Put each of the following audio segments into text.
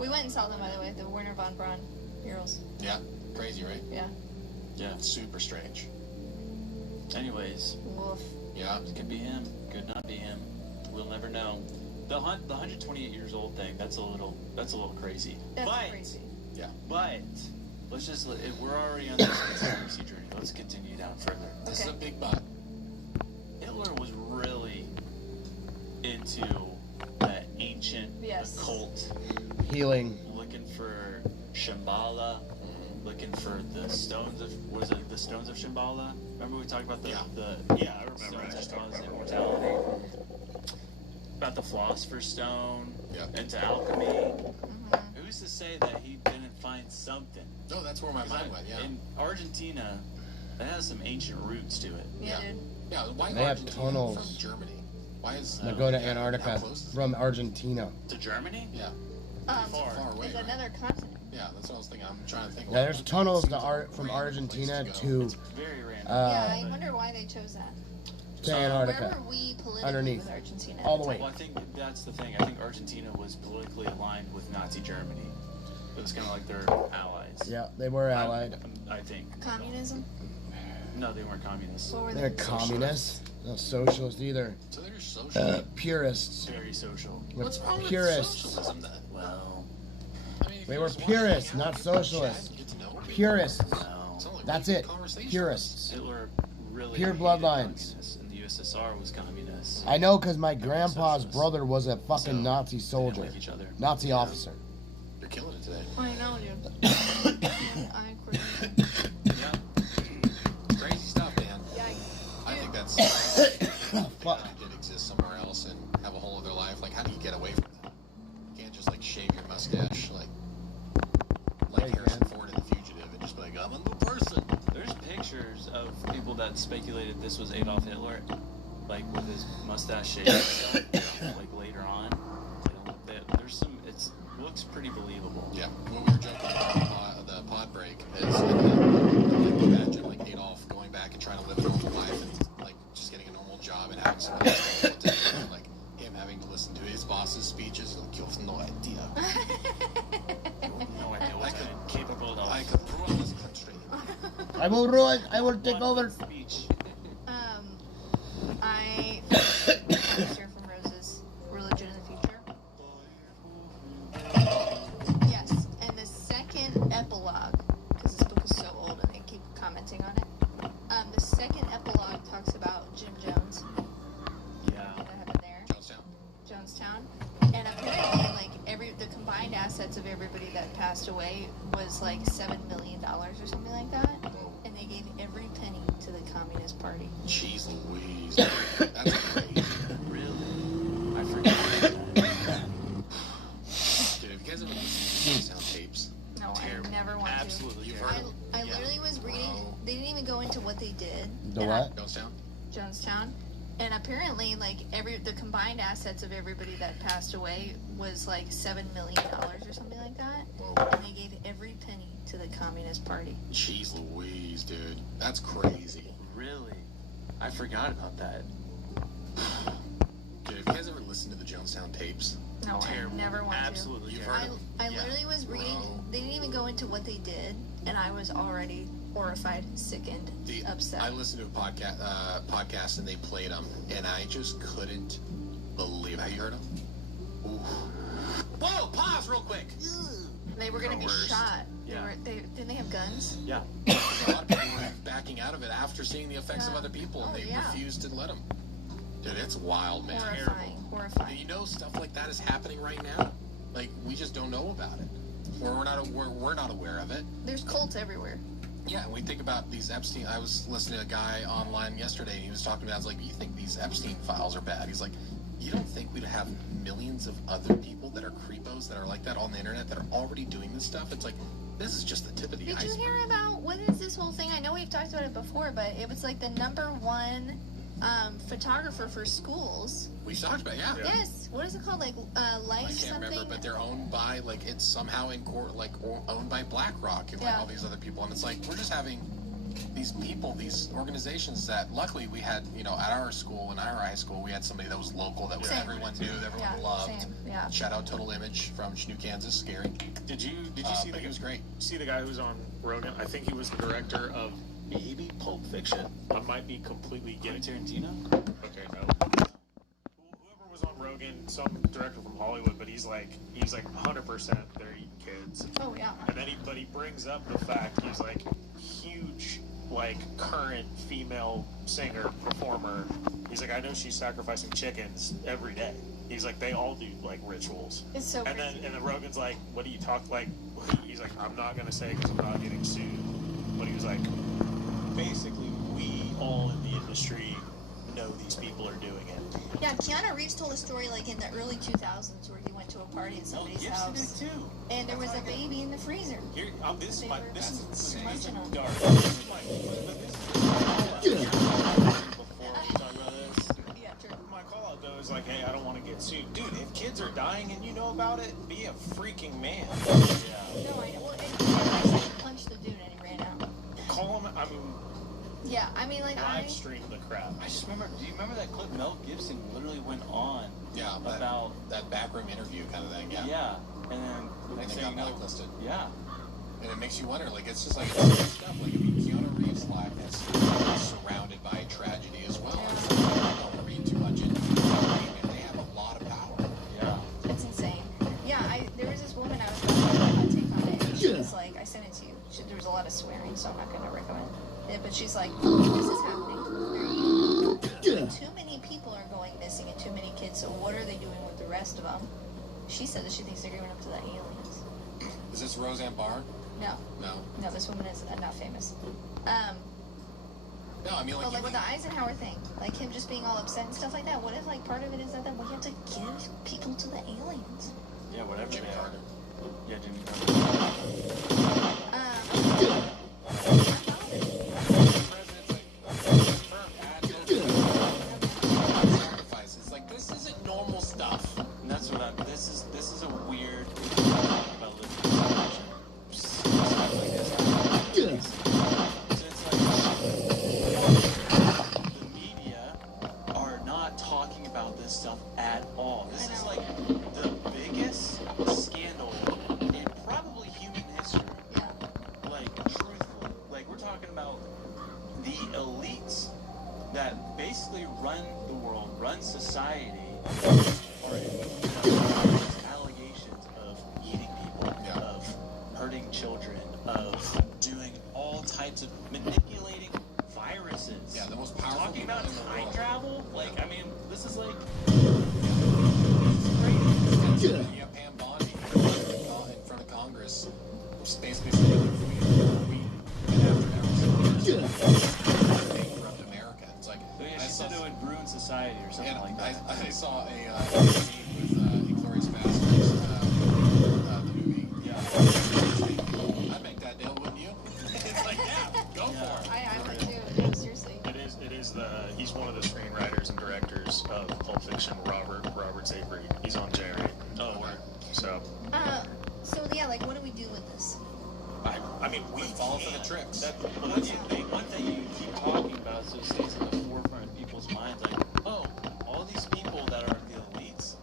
We went and saw them, by the way, the Werner von Braun murals. Yeah, crazy, right? Yeah. Yeah. Super strange. Anyways. Wolf. Yeah. It could be him. Could not be him. We'll never know. The 128 years old thing, that's a little crazy. That's crazy. Yeah. But let's just we're already on this conspiracy journey. Let's continue down further. This is a big but. Hitler was really into that ancient occult healing, looking for Shambhala, looking for the stones of the stones of Shambhala. Remember we talked about I remember. Stones that cause immortality. About the Philosopher's Stone, into alchemy. Mm-hmm. Who's to say that he didn't find something? No, that's where my mind went. Yeah. In Argentina, that has some ancient roots to it. Yeah, dude. Yeah. Why they have Argentina tunnels from Germany? Why is they go to Antarctica from Argentina to Germany? Yeah. Far away. It's another continent. Yeah, that's what I was thinking. I'm trying to think. Yeah, there's tunnels from Argentina to. It's very random. Yeah, I wonder why they chose that. To Antarctica. Where were we politically underneath with Argentina? all the way. Well, I think that's the thing. I think Argentina was politically aligned with Nazi Germany. It was kind of like their allies. Yeah, they were allied. I think. Communism? No, they weren't communists. What were They're communists. No socialists either. So they're social. Purists. Very social. What's wrong purists? with socialism then? Well, I mean, they were purists, not socialists. Purists. no. That's it. Purists. Hitler really Pure hated bloodlines. communists, and the USSR was communist. I know because my grandpa's brother was a fucking Nazi They soldier. didn't like each other. Nazi officer. You're killing it today. I know, dude. I agree. Yeah. Crazy stuff, man. Yeah. I think that's. Fuck. You did exist somewhere else and have a whole other life. Like, how do you get away from that? You can't just like shave your mustache like Harrison Ford in The Fugitive and just be like, I'm a new person. There's pictures of people that speculated this was Adolf Hitler, like with his mustache shaved, like later on. There's some. It looks pretty believable. Yeah. When we were joking about the pod break, is imagine like Adolf going back and trying to live a normal life and like just getting a normal job and having someone else to take him, like him having to listen to his boss's speeches. Like, you have no idea. No idea what I'm capable of. I could run this country. I will ruin. I will take over. Speech. I here from Rose's Religion in the Future. Yes, and the second epilogue, because this book is so old and they keep commenting on it. The second epilogue talks about Jim Jones. Yeah. That happened there. Jonestown. And apparently, like the combined assets of everybody that passed away was like $7 million or something like that. And they gave every penny to the Communist Party. Jeez Louise. That's crazy. Really? I forgot that. Dude, have you guys ever listened to Sound tapes? No, I never want Absolutely. to. You've heard of I literally was reading. They didn't even go into what they did. The what? Jonestown. And apparently, like the combined assets of everybody that passed away was like $7 million or something like that. Whoa. And they gave every penny to the Communist Party. Jeez Louise, dude. That's crazy. Really? I forgot about that. Dude, have you guys ever listened to the Jonestown tapes? No, Terrible. I never want Absolutely. You've to. heard of I literally was reading. They didn't even go into what they did, and I was already horrified, sickened, upset. I listened to a podcast and they played them, and I just couldn't believe. Have you heard them? Ooh. Whoa! Pause real quick. They were going to be shot. Yeah. Didn't they have guns? Yeah. A lot of people were backing out of it after seeing the effects of other people, and they refused to let them. Dude, it's wild, man. Horrifying. You know, stuff like that is happening right now. Like, we just don't know about it, or we're not aware of it. There's cults everywhere. Yeah, and we think about these Epstein. I was listening to a guy online yesterday, and he was talking about. I was like, "You think these Epstein files are bad?" He's like, "You don't think we'd have millions of other people that are creepos that are like that on the internet that are already doing this stuff?" It's like, this is just the tip of the iceberg. Did you hear about what is this whole thing? I know we've talked about it before, but it was like the #1 photographer for schools. We talked about, yeah. Yes. What is it called? Like Life I can't something? remember, but they're owned by like it's somehow in court, like owned by BlackRock and like all these other people, and it's like we're just having these people, these organizations that luckily we had, you know, at our school, in our high school, we had somebody that was local, that was Same. everyone knew, that everyone Yeah, loved. same, yeah. Shout out Total Image from Cheney, Kansas. Scary. Did you see But he was great. See the guy who's on Rogan? I think he was the director of maybe Pulp Fiction. I might be completely getting Tarantino? Okay, no. Whoever was on Rogan, some director from Hollywood, but he's like 100% they're eating kids. Oh yeah. And then he brings up the fact he's like huge, like current female singer performer. He's like, I know she's sacrificing chickens every day. He's like, they all do like rituals. It's so And crazy. then Rogan's like, what do you talk like? He's like, I'm not gonna say because I'm not getting sued. But he was like, basically, we all in the industry know these people are doing it. Yeah, Keanu Reeves told a story like in the early 2000s where he went to a party at somebody's Gibson house, did too. and there was a baby in the freezer. Here, this is my dark. Before we talk about this, Yeah, true. my call out though is like, hey, I don't want to get sued, dude. If kids are dying and you know about it, be a freaking man. No, I know. Well, and he punched the dude and he ran out. Call him. I mean, Yeah, I mean, like live stream the crap. I just remember. Do you remember that clip? Mel Gibson literally went on Yeah, about that backroom interview kind of thing. Yeah. yeah, and then next And thing it you got know, blacklisted. yeah, And it makes you wonder, like, it's just like it's stuff. Like, I mean, Keanu Reeves' life is surrounded by tragedy as well. It's like, don't read too much into it. And they have a lot of power. yeah. it's insane. Yeah, there was this woman I was talking about take on it. And she was like, I sent it to you. There was a lot of swearing, so I'm not going to recommend it. But she's like, this is happening. Too many people are going missing and too many kids. So what are they doing with the rest of them? She said that she thinks they're giving up to the aliens. Is this Roseanne Barr? No, No. this woman is not famous. No, I mean, like, But like with the Eisenhower thing, like him just being all upset and stuff like that. What if like part of it is that we have to give people to the aliens? Yeah, whatever Jimmy they are. Carter. Yeah, Jimmy Carter. Sacrifice. It's like, this isn't normal stuff. And that's what I'm. This is a weird thing to talk about living in a situation. Stuff like this. So it's like the media are not talking about this stuff at all. This is like the biggest scandal in probably human history. Yeah. Like truthfully, like we're talking about the elites that basically run the world, run society, are allegations of eating people, Yeah. of hurting children, of doing all types of manipulating viruses. Yeah, the most powerful Talking people about in the time world. travel, like I mean, this is like You have Pam Bondi in front of Congress, just basically saying we and after everything, they corrupt America. It's like, she said it would ruin society or something and like that. I saw a scene with Inglourious Basterds, the movie. Yeah. I'd make that deal, wouldn't you? It's like, yeah, go for it. I would too. No, seriously. It is he's one of the screenwriters and directors of Pulp Fiction. Robert Savory. He's on Jerry. Oh, word. So So yeah, like what do we do with this? I mean, we Fall for the can't. tricks. That one thing you keep talking about, so it stays at the forefront of people's minds, like, oh, all these people that are the elites,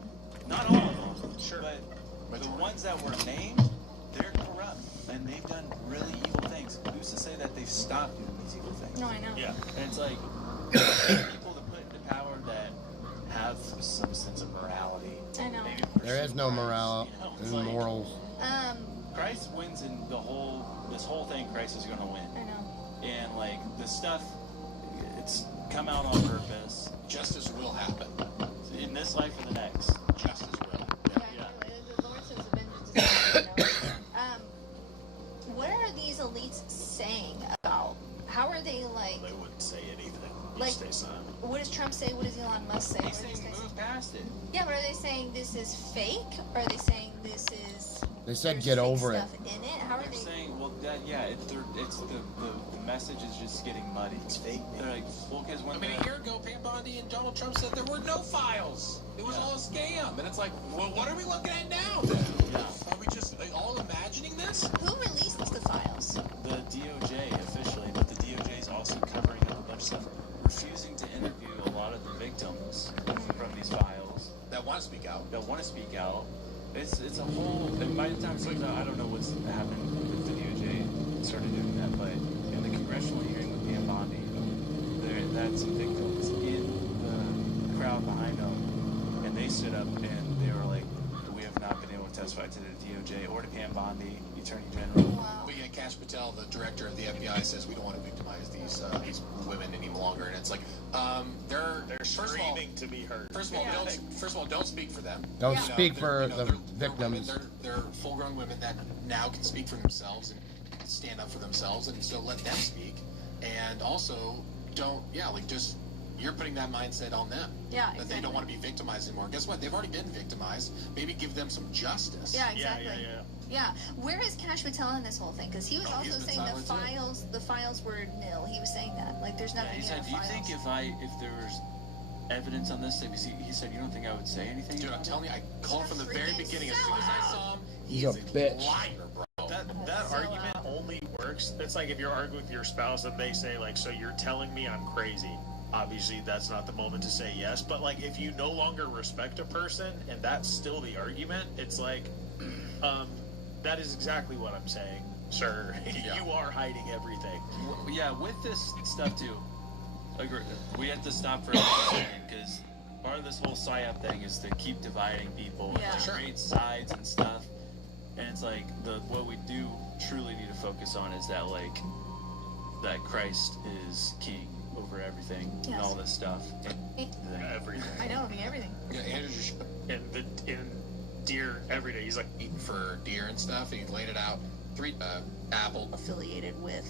not all of them, Sure. but the ones that were named, they're corrupt, and they've done really evil things. Who's to say that they've stopped doing these evil things? No, I know. Yeah. And it's like, people that put into power that have some sense of morality. I know. Maybe There is no pursue morale Christ, and it's like, morals. Christ wins in this whole thing. Christ is going to win. I know. And like the stuff, it's come out on purpose Justice will happen. in this life or the next. Justice will. Yeah, I know. The Lord says vengeance is mine, what are these elites saying about? How are they like? They wouldn't say anything. You Like- stay silent. What does Trump say? What does Elon Musk say? They What say are they saying? move past it. Yeah, but are they saying this is fake? Or are they saying this is? They said there's get fake over it. stuff in it. How are They're they? saying, well, it's the message is just getting muddy. It's fake. They're like, well, because when I mean, a year ago, Pam Bondi and Donald Trump said there were no files. It was all a scam. And it's like, well, what are we looking at now then? Yeah. Are we just all imagining this? Who released the files? the DOJ officially, but the DOJ the time it comes out, I don't know what's happened with the DOJ started doing that, but in the congressional hearing with Pam Bondi, there had some victims in the crowd behind them, and they stood up and they were like, "We have not been able to testify to the DOJ or to Pam Bondi, Attorney General." Wow. But yeah, Kash Patel, the director of the FBI, says we don't want to victimize these women any longer, and it's like they're screaming to be heard. First of all, don't speak for them. Don't Yeah. speak for the they're women, victims. they're full-grown women that now can speak for themselves and stand up for themselves, and so let them speak. And also, you're putting that mindset on them. Yeah, That they don't want to be victimized anymore. Guess what? They've already been victimized. Maybe give them some justice. Yeah, exactly. Yeah. Yeah. Where is Kash Patel in this whole thing? Because he was Oh, he's also been saying silent the files were nil. He was saying that. Like, there's Yeah, nothing he in said, the "Do you files. think if there was evidence on this thing?" He said, "You don't think I would say anything?" Dude, I'm telling you, I called from the very beginning. As soon as I saw him, He's a bitch. liar, bro. That So argument loud. only works. It's like if you're arguing with your spouse and they say like, "So you're telling me I'm crazy." Obviously, that's not the moment to say yes. But like, if you no longer respect a person and that's still the argument, it's like, that is exactly what I'm saying, sir. Yeah. You are hiding everything. Yeah, with this stuff too, we have to stop for a second because part of this whole PSYOP thing is to keep dividing people, Yeah. to create sides and stuff. And it's like what we do truly need to focus on is that that Christ is king over everything and Yes. all this stuff. Everything. I know, everything. Yeah, Andrew just In deer every day. He's like, eating for deer and stuff, and he laid it out. 3 apple. Affiliated with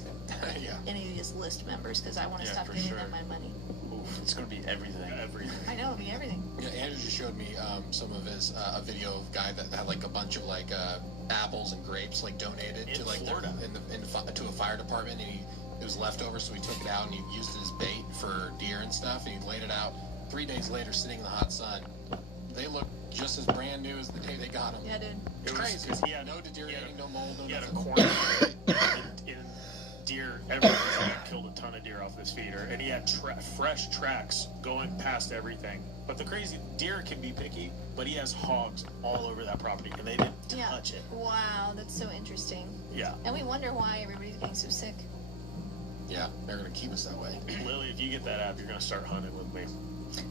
Yeah. any of his list members because I want to Yeah, stop for giving sure. them my money. Oof, it's gonna be everything. I know, it'll be everything. Yeah, Andrew just showed me some of his a video of a guy that had like a bunch of like apples and grapes like donated In to like Florida. to a fire department, and it was leftover, so he took it out and he used it as bait for deer and stuff, and he laid it out. 3 days later, sitting in the hot sun, they look just as brand new as the day they got them. Yeah, dude. It's It was crazy. 'cause he had- no deteriorating, no mold, no he had a nothing. corner in deer everywhere. So he killed a ton of deer off this feeder, and he had fresh tracks going past everything. But the crazy deer can be picky, but he has hogs all over that property, and they didn't Yeah. touch it. Wow, that's so interesting. Yeah, And we wonder why everybody's getting so sick. Yeah, they're gonna keep us that way. Lily, if you get that app, you're gonna start hunting with me.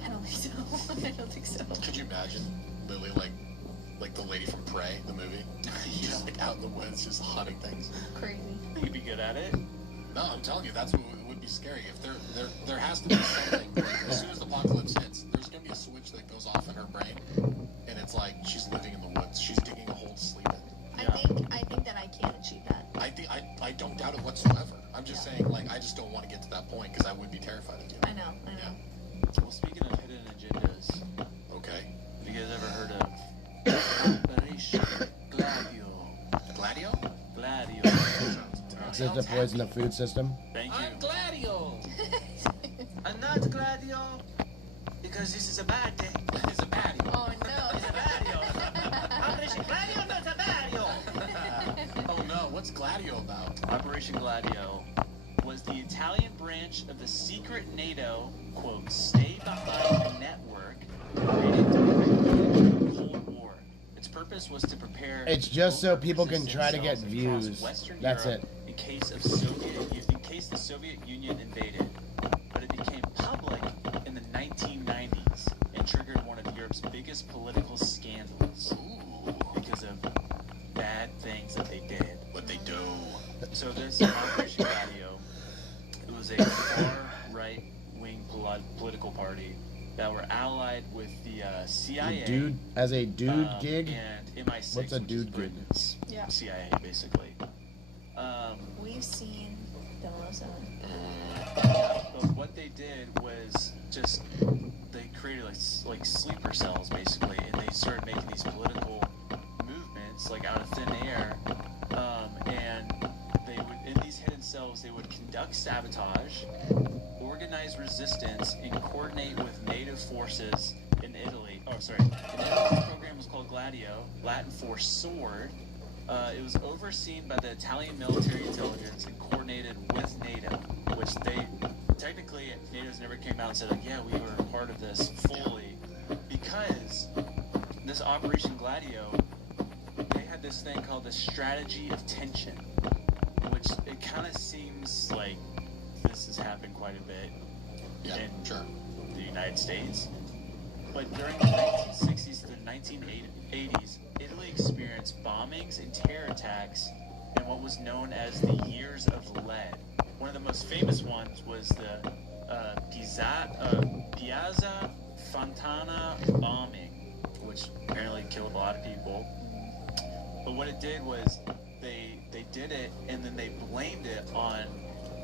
I don't think so. I don't think so. Could you imagine Lily like the lady from Prey, the movie? She's like out in the woods just hunting things. Crazy. You'd be good at it. No, I'm telling you, that's what would be scary. If there has to be something. Like, as soon as the apocalypse hits, there's gonna be a switch that goes off in her brain, and it's like she's living in the woods. She's digging a hole to sleep in. I think that I can achieve that. I don't doubt it whatsoever. I'm just saying, like, I just don't want to get to that point because I would be terrified of you. I know. Well, speaking of hidden agendas, Okay. have you guys ever heard of Operation Gladio? Gladio? Gladio. Is it to poison the food system? Thank you. I'm Gladio. I'm not Gladio because this is a bad day. It's a baddie. Oh no. It's a Gladio. Operation Gladio, not a Gladio. Oh no, what's Gladio about? Operation Gladio was the Italian branch of the secret NATO, quote, stay behind the network created during the Cold War. Its purpose was to prepare It's just so people can resistance try to get cells across views. Western That's Europe it. in case the Soviet Union invaded. But it became public in the 1990s and triggered one of Europe's biggest political scandals Ooh, because of bad things that they did. what they do. So this Operation Gladio, it was a far right-wing political party that were allied with the CIA. Dude, as a dude gig? And MI6. What's a which is dude gig? Britain's Yeah. CIA, basically. We've seen 007. But what they did was just they created like sleeper cells basically, and they started making these political movements like out of thin air, and they would in these hidden cells they would conduct sabotage, organize resistance, and coordinate with NATO forces in Italy. Oh, sorry, the NATO program was called Gladio, Latin for sword. It was overseen by the Italian military intelligence and coordinated with NATO, which they technically NATO's never came out and said like, yeah, we were part of this fully, because this Operation Gladio they had this thing called the strategy of tension, which it kind of seems like this has happened quite a bit in the United States. But during the 1960s to the 1980s, Italy experienced bombings and terror attacks in what was known as the Years of Lead. One of the most famous ones was the Piazza Fontana bombing, which apparently killed a lot of people. But what it did was they did it and then they blamed it on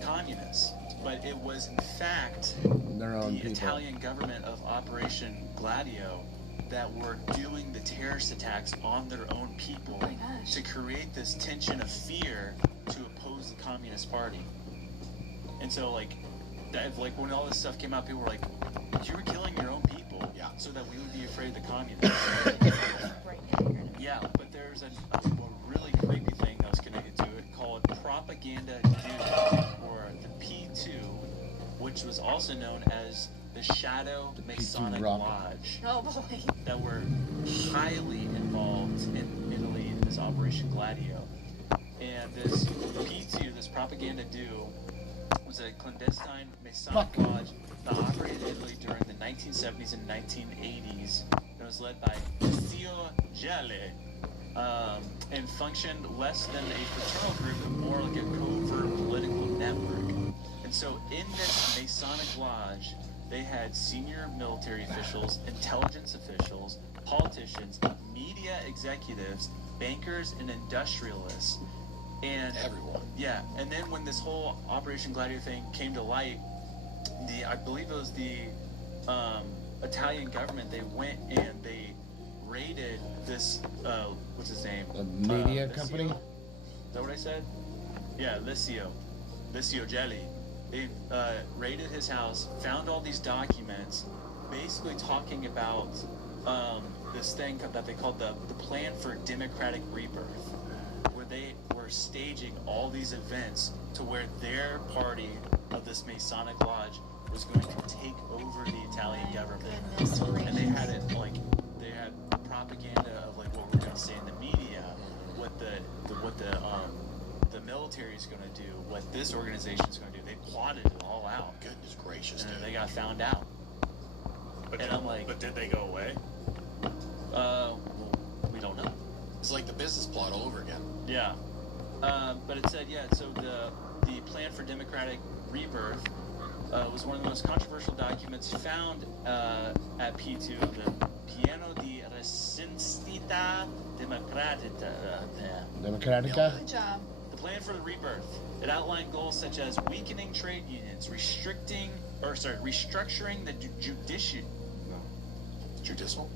communists. But it was in fact Their own the people. Italian government of Operation Gladio that were doing the terrorist attacks on their own people Oh my gosh. to create this tension of fear to oppose the Communist Party. And so like when all this stuff came out, people were like, you were killing your own people so that we would be afraid of the communists. Yeah, but there's a really creepy thing that was connected to it called Propaganda Dude, or the P2, which was also known as the Shadow Masonic Rock. Lodge, Oh boy. that were highly involved in Italy in this Operation Gladio. And this P2, this Propaganda Dude, was a clandestine Masonic lodge that operated in Italy during the 1970s and 1980s. It was led by Zio Gelli, and functioned less than a fraternal group, but more like a covert political network. And so in this Masonic lodge, they had senior military officials, intelligence officials, politicians, media executives, bankers, and industrialists. And everyone. Yeah, and then when this whole Operation Gladio thing came to light, I believe it was the Italian government, they went and they raided this, what's his name? A media Licio? company? Is that what I said? Yeah, Licio Gelli. They raided his house, found all these documents, basically talking about this thing that they called the Plan for Democratic Rebirth, where they were staging all these events to where their party of this Masonic lodge was going to take over the Italian government. Goodness And they had gracious. it like they had propaganda of like what we're going to say in the media, what the military is going to do, what this organization is going to do. They plotted it all out. Goodness gracious, And dude. then they got found out. But And I'm like, but did they go away? well, we don't know. It's like the business plot all over again. Yeah. But it said, yeah, so the Plan for Democratic Rebirth was one of the most controversial documents found at P2, the Piano di Resistita Democratica. Democratica? Good job. The Plan for the Rebirth. It outlined goals such as weakening trade unions, restructuring the Judicial?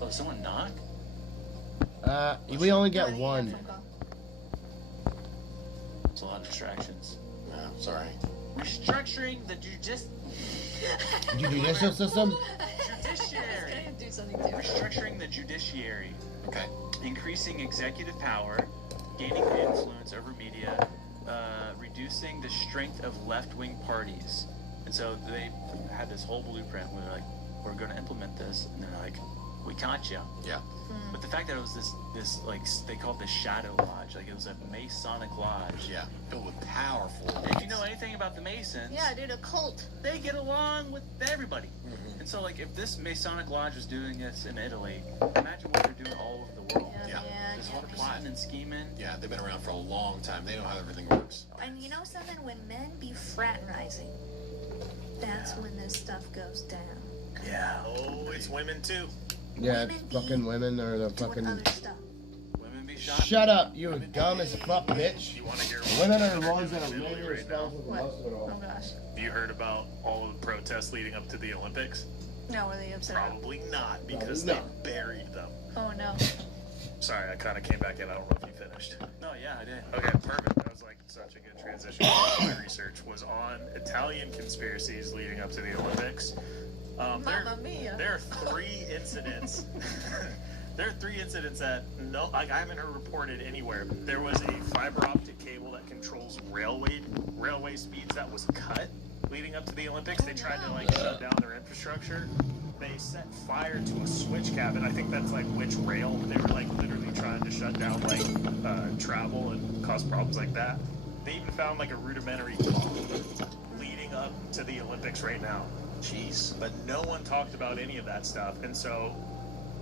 Oh, did someone knock? We only get Yeah, one. phone call. It's a lot of distractions. Yeah, sorry. Restructuring the Judicial system? judiciary. I was gonna do something too. Restructuring the judiciary. Okay. Increasing executive power, gaining influence over media, reducing the strength of left-wing parties. And so they had this whole blueprint where they're like, we're going to implement this. And they're like, we caught you. Yeah. But the fact that it was this like, they called it the Shadow Lodge. Like, it was a Masonic lodge. Yeah. Filled with powerful. If you know anything about the Masons, Yeah, dude, a cult. they get along with everybody. Mhm. And so, like, if this Masonic lodge was doing this in Italy, imagine what they're doing all over the world. Yeah, Yeah. man. This whole plotting and scheming. Yeah, they've been around for a long time. They know how everything works. And you know something? When men be fraternizing, that's when this stuff goes down. Yeah. Oh, it's women too. Yeah, it's fucking women or the Doing fucking... other stuff. Women be shot. Shut up, you dumb as fuck, bitch. You want to hear? Women are the ones that are Italy mainly right now? responsible for What? most of it Oh all. gosh. Have you heard about all of the protests leading up to the Olympics? No, were they upset? Probably not, because No. they buried them. Oh no. Sorry, I kind of came back in. I don't know if you finished. No, yeah, I did. Okay, perfect. That was like such a good transition. My research was on Italian conspiracies leading up to the Olympics. Mamma mia. There are 3 incidents. There are 3 incidents that I haven't heard reported anywhere. There was a fiber optic cable that controls railway speeds that was cut leading up to the Olympics. They tried to shut down their infrastructure. they set fire to a switch cabin. I think that's like which rail. They were like literally trying to shut down like travel and cause problems like that. They even found like a rudimentary tunnel leading up to the Olympics right now. Jeez. But no one talked about any of that stuff, and so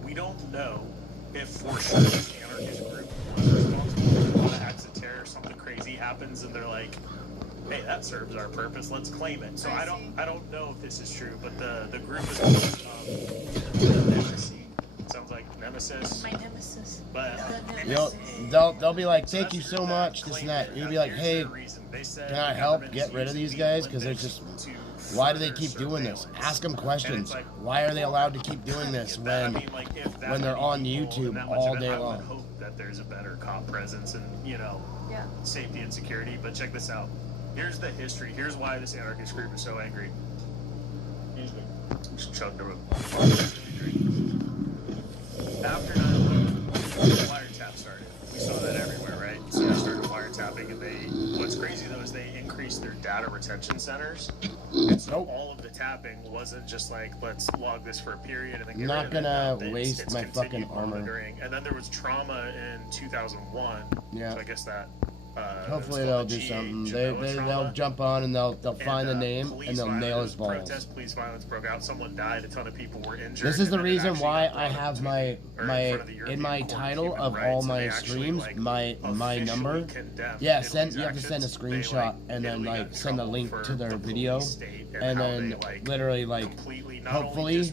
we don't know if for sure this anarchist group was responsible for the acts of terror. Something crazy happens, and they're like, "Hey, that serves our purpose. Let's claim it." So I don't know if this is true, but the group is called Nemesis. Sounds like Nemesis. My nemesis. But they'll be like, thank you so much, this and that. You'll be like, hey, can I help get rid of these guys? Because they're just, why do they keep doing this? Ask them questions. Why are they allowed to keep doing this when they're on YouTube all day long? I hope that there's a better cop presence and, you know, safety and security. But check this out. Here's the history. Here's why this anarchist group is so angry. Excuse me. Just chugged a After 9/11, wiretap started. We saw that everywhere, right? So they started wiretapping, and what's crazy though is they increased their data retention centers. And so all of the tapping wasn't just like, let's log this for a period and then get rid of it. Not gonna waste my fucking armor. And then there was trauma in 2001. Yeah. So I guess that. Hopefully they'll do something. They'll jump on and they'll find the name and they'll nail his balls. Protest, police violence broke out. Someone died. A ton of people were injured. This is the reason why I have in my title of all my streams my number. Yeah, you have to send a screenshot and then like send a link to their video, and then literally like hopefully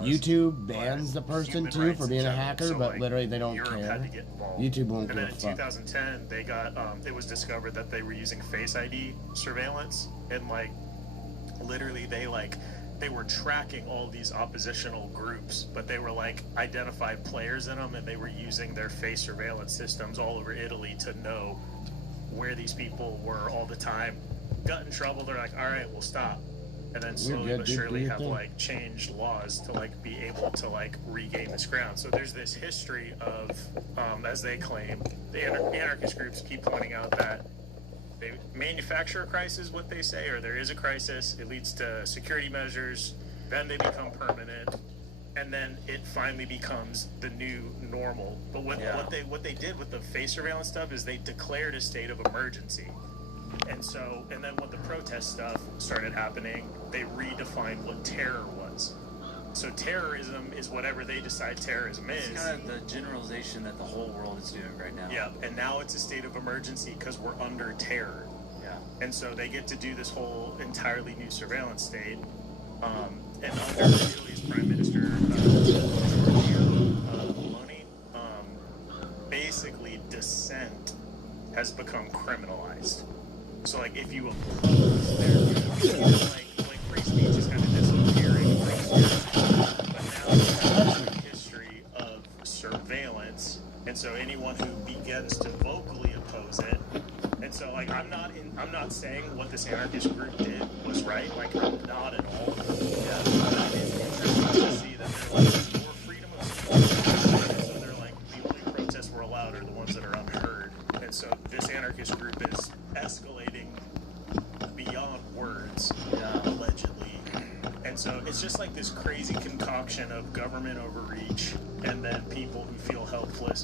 YouTube bans the person too for being a hacker, but literally they don't care. YouTube won't give a fuck. In 2010, they got it was discovered that they were using Face ID surveillance, and like literally they were tracking all these oppositional groups, but they were like identified players in them, and they were using their face surveillance systems all over Italy to know where these people were all the time. Got in trouble, they're like, all right, we'll stop. And then slowly but surely have like changed laws to like be able to like regain this ground. So there's this history of, as they claim, the anarchist groups keep pointing out that they manufacture a crisis, what they say, or there is a crisis. It leads to security measures, then they become permanent, and then it finally becomes the new normal. But what they did with the face surveillance stuff is they declared a state of emergency. And then when the protest stuff started happening, they redefined what terror was. So terrorism is whatever they decide terrorism is. It's kind of the generalization that the whole world is doing right now. Yeah, and now it's a state of emergency because we're under terror. Yeah. And so they get to do this whole entirely new surveillance state. And under Italy's Prime Minister, Meloni, basically dissent has become criminalized. So, like, if you oppose their like free speech is kind of disappearing across Europe. But now there's a history of surveillance, and so anyone who begins to vocally oppose it, and so, like, I'm not saying what this anarchist group did was right. Like, I'm not at all. Yeah. But it is interesting to see that they're like more freedom of speech, and so they're like the only protests we're allowed are the ones that are unheard, and so this anarchist group is escalating beyond words, allegedly. And so it's just like this crazy concoction of government overreach and then people who feel helpless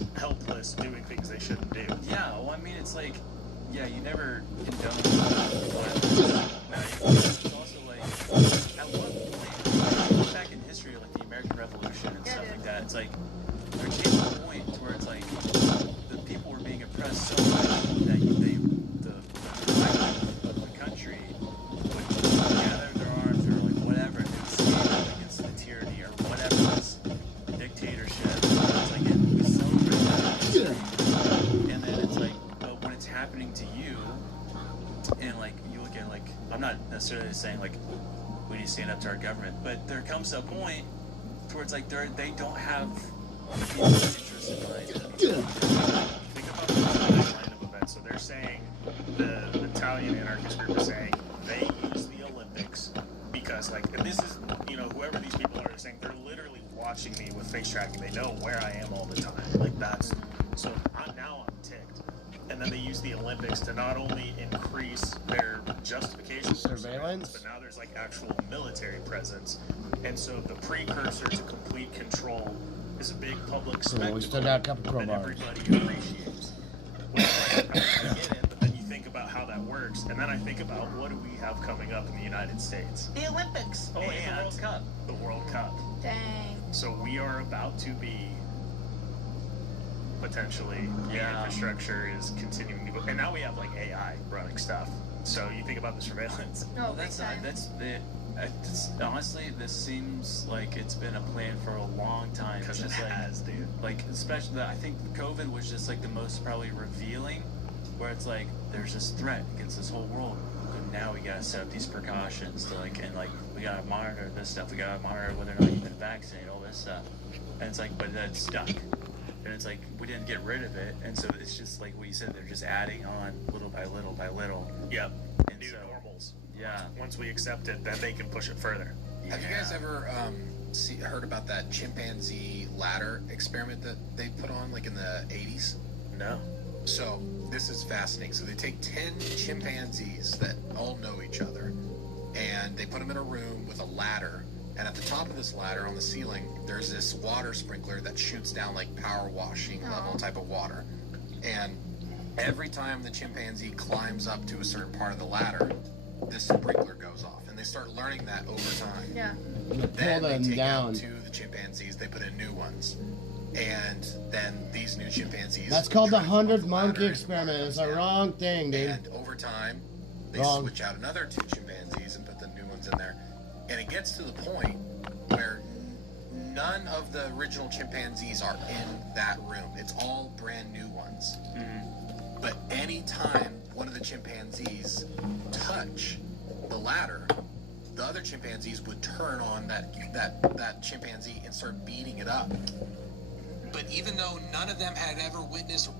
doing things they shouldn't do. Yeah, well, I mean, it's like, yeah, you never condone violence. It's also like, at what point, back in history, like the American Revolution and stuff like that, it's like, there came a point where it's like, the people were being oppressed so much that the country would gather their arms or like whatever and stand up against the tyranny or whatever this dictatorship. It's like we celebrate that, and then it's like, but when it's happening to you, and like you look at like, I'm not necessarily saying like we need to stand up to our government, but there comes a point where it's like they don't have the people's interest in mind. Think about the timeline of events. So they're saying the Italian anarchist group is saying they use the Olympics because, like, and this is, you know, whoever these people are saying they're literally watching me with face tracking. They know where I am all the time. Like, that's so I'm ticked. And then they use the Olympics to not only increase their justification surveillance, but now there's like actual military presence. And so the precursor to complete control is a big public So spectacle we still got a couple that crowbars. everybody appreciates. Well, I get it, but then you think about how that works, and then I think about what do we have coming up in the United States? The Olympics. Oh, and the World Cup. The World Cup. Dang. So we are about to be potentially the infrastructure is continuing to go, and now we have like AI running stuff. So you think about the surveillance. No, big That's time. honestly, this seems like it's been a plan for a long time. Because it Just like, has, dude. like especially I think COVID was just like the most probably revealing, where it's like there's this threat against this whole world. So now we gotta set up these precautions to like, and like we gotta monitor this stuff. We gotta monitor whether or not you've been vaccinated, all this stuff. And it's like, but that's stuck. And it's like we didn't get rid of it, and so it's just like what you said. They're just adding on little by little by little. Yep. And New so, normals. yeah. Once we accept it, then they can push it further. Have you guys ever heard about that chimpanzee ladder experiment that they put on like in the 80s? No. So this is fascinating. So they take 10 chimpanzees that all know each other, and they put them in a room with a ladder. And at the top of this ladder on the ceiling, there's this water sprinkler that shoots down like power washing level type of water. And every time the chimpanzee climbs up to a certain part of the ladder, this sprinkler goes off. And they start learning that over time. Yeah. Pull Then they them take down. out 2 of the chimpanzees, they put in new ones. And then these new chimpanzees... That's called the try to come 100 off the ladder monkey and experiment. It's comes a down. wrong thing, dude. And over time, they Wrong. switch out another 2 chimpanzees and put the new ones in there. And it gets to the point where none of the original chimpanzees are in that room. It's all brand new ones. Mm-hmm. But any time one of the chimpanzees touch the ladder, the other chimpanzees would turn on that chimpanzee and start beating it up. But even though none of them had ever witnessed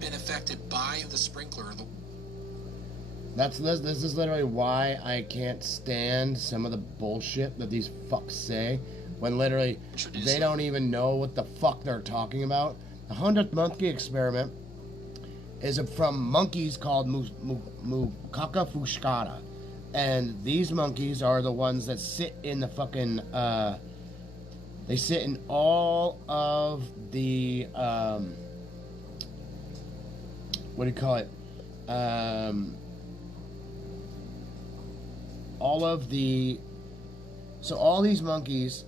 been affected by the sprinkler, This is literally why I can't stand some of the bullshit that these fucks say, when literally they don't even know what the fuck they're talking about. The 100th monkey experiment is from monkeys called Mukaka fushkata, and these monkeys are the ones that sit in the fucking they sit in all of the what do you call it, all these monkeys,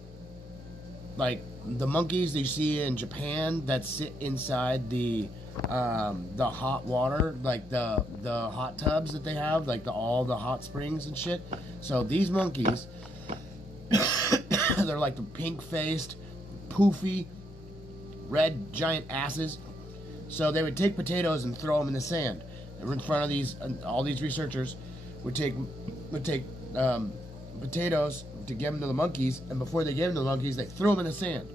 like the monkeys that you see in Japan that sit inside the hot water, like the hot tubs that they have, like all the hot springs and shit. So these monkeys, they're like the pink-faced, poofy, red giant asses. So they would take potatoes and throw them in the sand. And in front of these, all these researchers would take potatoes to give them to the monkeys, and before they gave them to the monkeys, they threw them in the sand.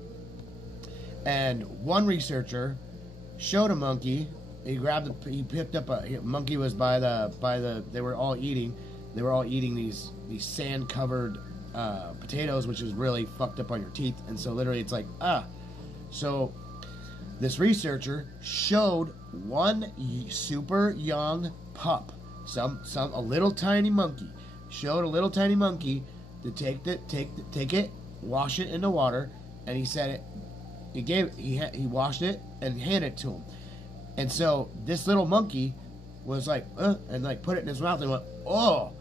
And one researcher showed a monkey. He picked up a monkey was by the. They were all eating these sand covered potatoes, which is really fucked up on your teeth. And so literally, it's like So this researcher showed one super young pup, a little tiny monkey, showed a little tiny monkey to take it, wash it in the water, and he said it. He washed it and handed it to him. And so this little monkey was like, and like put it in his mouth and went, oh.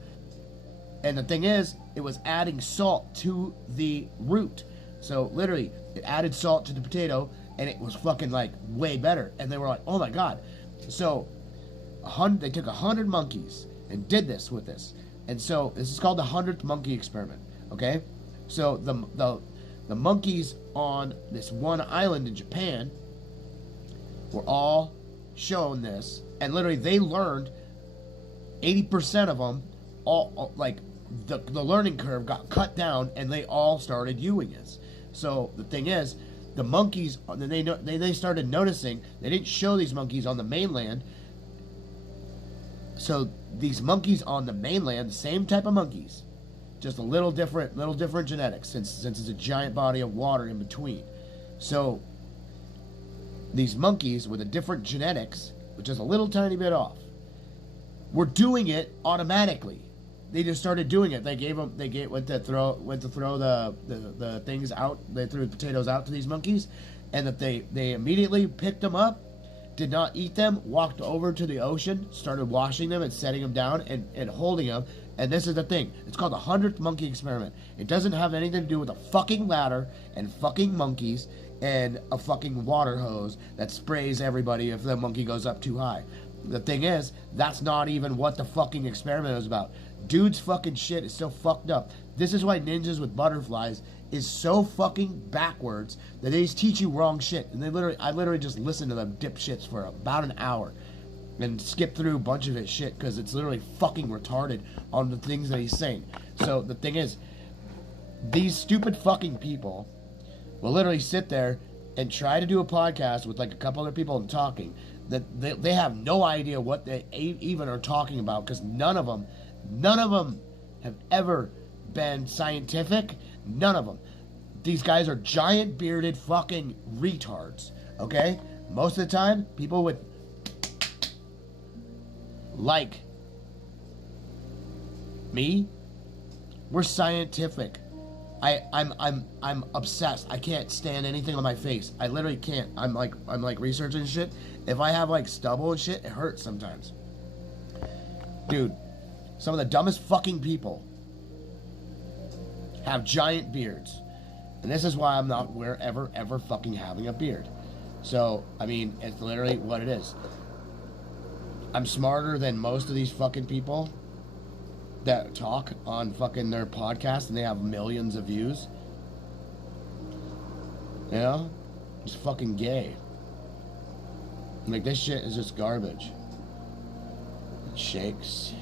And the thing is, it was adding salt to the root. So literally, it added salt to the potato, and it was fucking like way better. And they were like, oh my god. So they took 100 monkeys and did this with this. And so this is called the 100th monkey experiment. Okay, so the monkeys on this one island in Japan were all shown this, and literally they learned 80% of them. All like the learning curve got cut down, and they all started doing this. So the thing is, the monkeys, they started noticing they didn't show these monkeys on the mainland. So these monkeys on the mainland, the same type of monkeys, just a little different genetics, since it's a giant body of water in between. So these monkeys with a different genetics, which is a little tiny bit off, were doing it automatically. They just started doing it. Went to throw the things out. They threw the potatoes out to these monkeys, and that they immediately picked them up, did not eat them, walked over to the ocean, started washing them and setting them down and holding them. And this is the thing. It's called the 100th monkey experiment. It doesn't have anything to do with a fucking ladder and fucking monkeys and a fucking water hose that sprays everybody if the monkey goes up too high. The thing is, that's not even what the fucking experiment was about. Dude's fucking shit is so fucked up. This is why Ninjas with Butterflies is so fucking backwards that they just teach you wrong shit. And I literally just listened to them dipshits for about an hour and skip through a bunch of his shit because it's literally fucking retarded on the things that he's saying. So the thing is, these stupid fucking people will literally sit there and try to do a podcast with like a couple other people and talking that they have no idea what they even are talking about, because none of them have ever been scientific. None of them. These guys are giant bearded fucking retards. Okay? Most of the time, people with like me, we're scientific. I'm obsessed. I can't stand anything on my face. I literally can't. I'm like researching shit. If I have like stubble and shit, it hurts sometimes. Dude, some of the dumbest fucking people have giant beards. And this is why I'm not ever fucking having a beard. So, I mean, it's literally what it is. I'm smarter than most of these fucking people that talk on fucking their podcast and they have millions of views. You know? It's fucking gay. Like, this shit is just garbage. It shakes.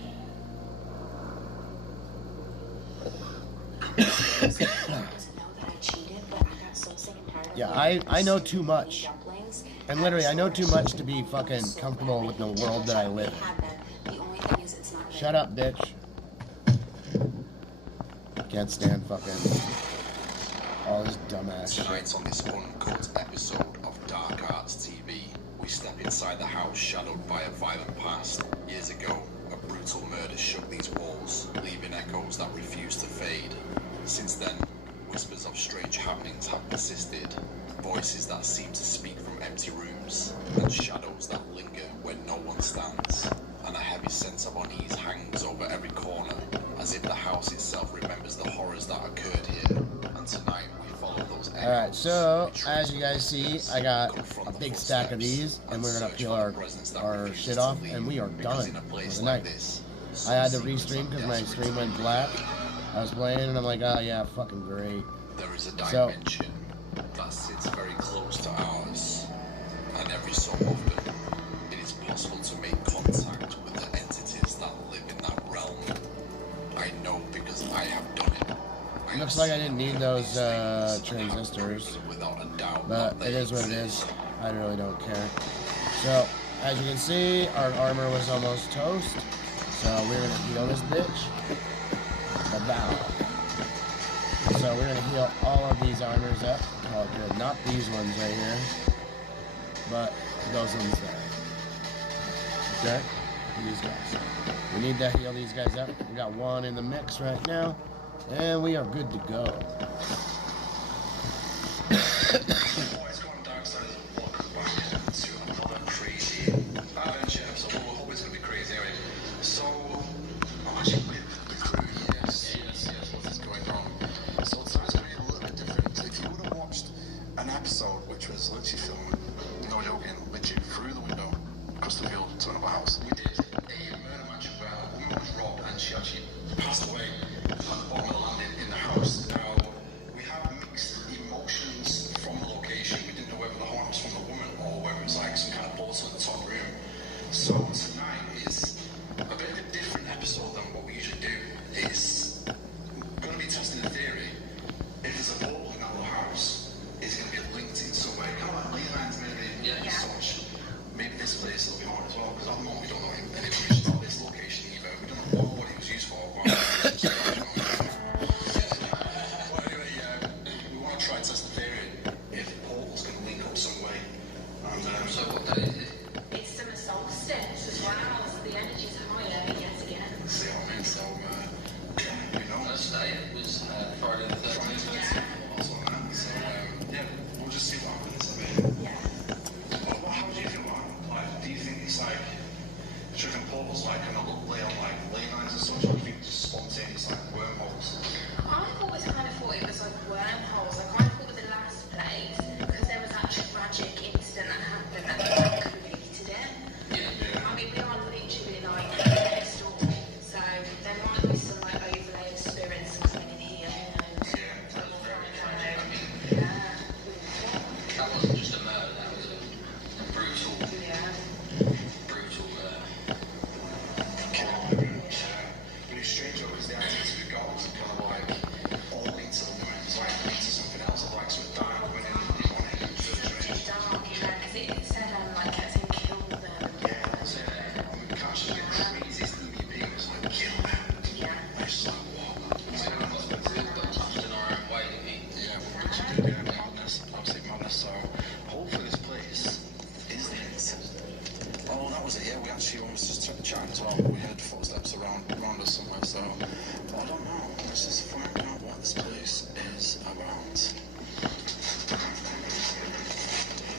Yeah, I know too much. And literally, I know too much to be fucking comfortable with the world that I live in. Shut up, bitch. Can't stand fucking all this dumbass shit. Tonight on this uncut episode of Dark Arts TV, we step inside the house shadowed by a violent past. Years ago, a brutal murder shook these walls, leaving echoes that refuse to fade. Since then, whispers of strange happenings have persisted, voices that seem to speak from empty rooms, and shadows that linger where no one stands. And a heavy sense of unease hangs over every corner, as if the house itself remembers the horrors that occurred here. And tonight we follow those echoes. Alright, so as you guys see, I got a big stack of these, and we're gonna peel our shit off, and we are done for the night. I had to restream because my stream went black. I was playing, and I'm like, oh yeah, fucking great. There is a dimension that sits very close to ours, and every so often it is possible to make contact with the entities that live in that realm. I know because I have done it. Looks like I didn't need those transistors, Without a doubt, but it is what it is. I really don't care. So, as you can see, our armor was almost toast. So we're gonna heal this bitch. So we're gonna heal all of these armors up. Call it good. Not these ones right here, but those ones there. Okay? These guys. We need to heal these guys up. We got one in the mix right now, and we are good to go. Always gone dark side of the block back to another crazy adventure. So we're always going to be crazy anyway. So, I'm actually with the crew. Yes, what is going on? So tonight's going to be a little bit different. If you would have watched an episode which was literally filmed, no joking, literally through the window, across the field to another house. We did a murder match where a woman was robbed and she actually passed away at the bottom of the landing in the house. Now, we have mixed emotions from the location. We didn't know whether the horn was from the woman or whether it was like some kind of portal in the top room. So tonight is a bit of a different episode than what we usually do. It's going to be testing the theory. If there's a portal in that little house, it's going to be linked in some way. Kind of like ley lines, maybe such. Maybe this place will be on as well, because at the moment we don't know any information about this location either. We don't know what it was used for. But anyway, we want to try and test the theory if portals can link up some way. And so what day is it? It's summer solstice as well, so the energy's higher yet again. See what I mean? So, you know. First day was Friday the 13th. So, yeah, we'll just see what happens. I mean, Yeah. how do you feel about it? Like, do you think it's like tripping portals, like kind of lay on like ley lines and such, or do you think it's just spontaneous like wormholes? I've always kind of thought it was like wormholes. I kind of thought with the last place, because there was that tragic incident that happened that created it. Yeah. I mean, we are literally like next door, so there might be some like overlay of spirits coming in here, who knows? Yeah, that's very tragic. I mean, Yeah. That wasn't just a murder, that was a brutal, Yeah. brutal But it's strange though, because the ideas we got was kind of like all linked to the women. It's like linked to something else, of like some dark women on it. It's dark, yeah, because it said like as in kill them. Yeah, that's it. We can't just get the craziest EVP, it's like kill them. Yeah. It's just like, what? So we must have got touched in our own way, didn't we? Yeah, we're literally doing madness, absolute madness. So hopefully this place is it. Oh, that was it. Yeah, we actually was just chatting as well. We heard footsteps around us somewhere. So I don't know. Let's just find out what this place is about.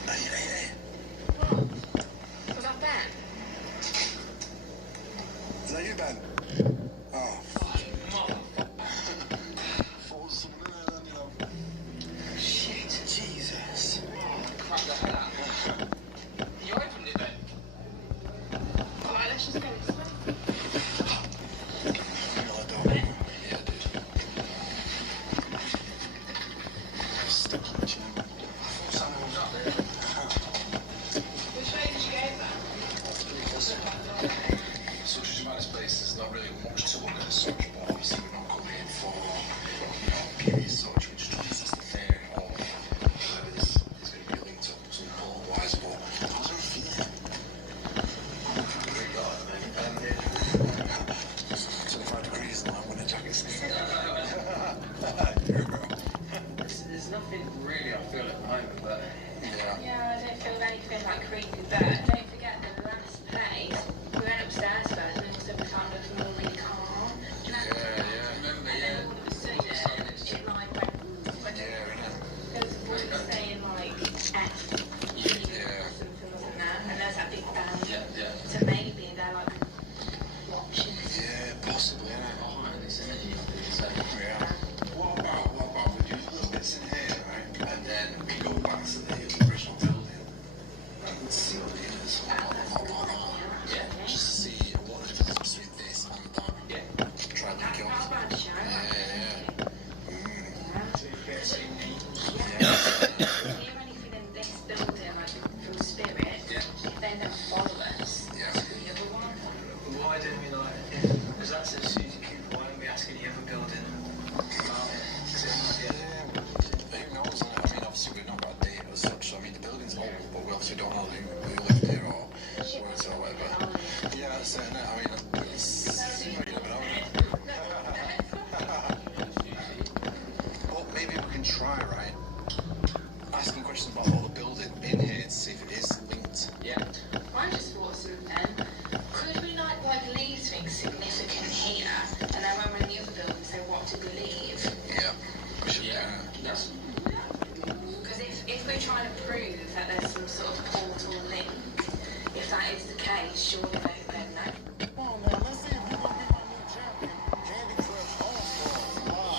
Hey. Was that Ben? Is that you, Ben? Oh, Mother. thought it was someone in there then, you know. Shit, Jesus. Crack the hell out. You opened it then? Alright, let's just go this way. No, I don't. Yeah, dude. Stuck in the chair. I thought someone was up there. Which way did you go then? So judging by this place, there's not really much to look at as such, but obviously we're not coming in for, beauty as such, we're just trying to test the theory of whether this is going to be linked up some portal-wise, but how's it feeling? Very God, man. 25 degrees and I'm wearing a jacket. There's nothing really I feel at the moment, but Yeah. Yeah, I don't feel anything like creepy, but don't forget the last place, we went upstairs first and also we found a really calm. Do you remember? remember, And then all of a sudden, it like went, Yeah, innit? there was a voice saying like F, Yeah. something wasn't there, and there's that big bang. yeah. So maybe they're like watching. Yeah, possibly, innit? Behind this energy, so Yeah. What about we do little bits in here, right? And then we go back to the original building and see what it is. yeah. Just see what the difference between this and that. Yeah. Try and link it Not up. bad show. Yeah. Yeah. Yeah.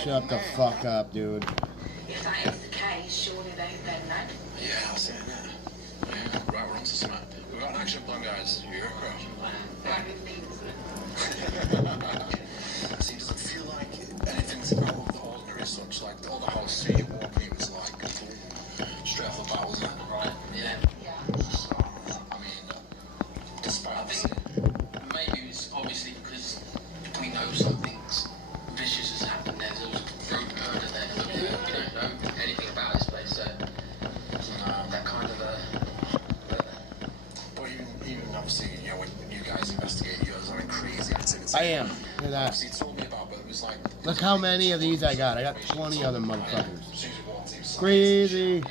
Shut the fuck up, dude. If that is the case, surely they'd know. Yeah, I'll say that. Yeah, right, we're on to something. We've got an action plan, guys. Here, See, does it feel like anything's out of the ordinary as such? Like, all the house street you walk in was like, straight off the bat, wasn't it? Right, yeah. So, I mean, despite I think maybe it's obviously because we know something's vicious has happened there. There was a road murder there. We don't know anything about this place, so that kind of But even obviously, you know, when you guys investigate, you guys are in crazy activity. I am. Look at that. Obviously, you told me about, but it was like. Look how many of these I got. I got 20 other motherfuckers. Crazy.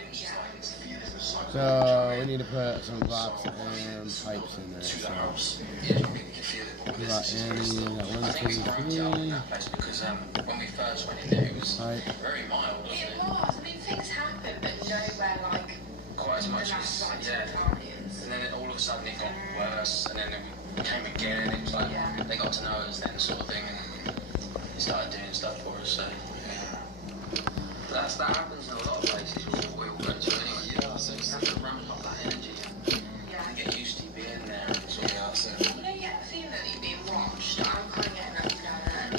So we need to put some blocks and pipes in there. So we got Annie, we got 1, 2, 3. Because when we first went in there, it was Right. very mild, wasn't It it? was. I mean, things happen, but nowhere like Quite as much the as last yeah. times. And then all of a sudden it got worse, and then it came again. And it was like they got to know us then, sort of thing, and they started doing stuff for us. So yeah, that happens in a lot of places. We all go to anyway. Yeah, so you have to ramp up that energy and get used to being there. So yeah, that's it. You know, you get the feeling that you're being watched. I'm kind of getting that down there.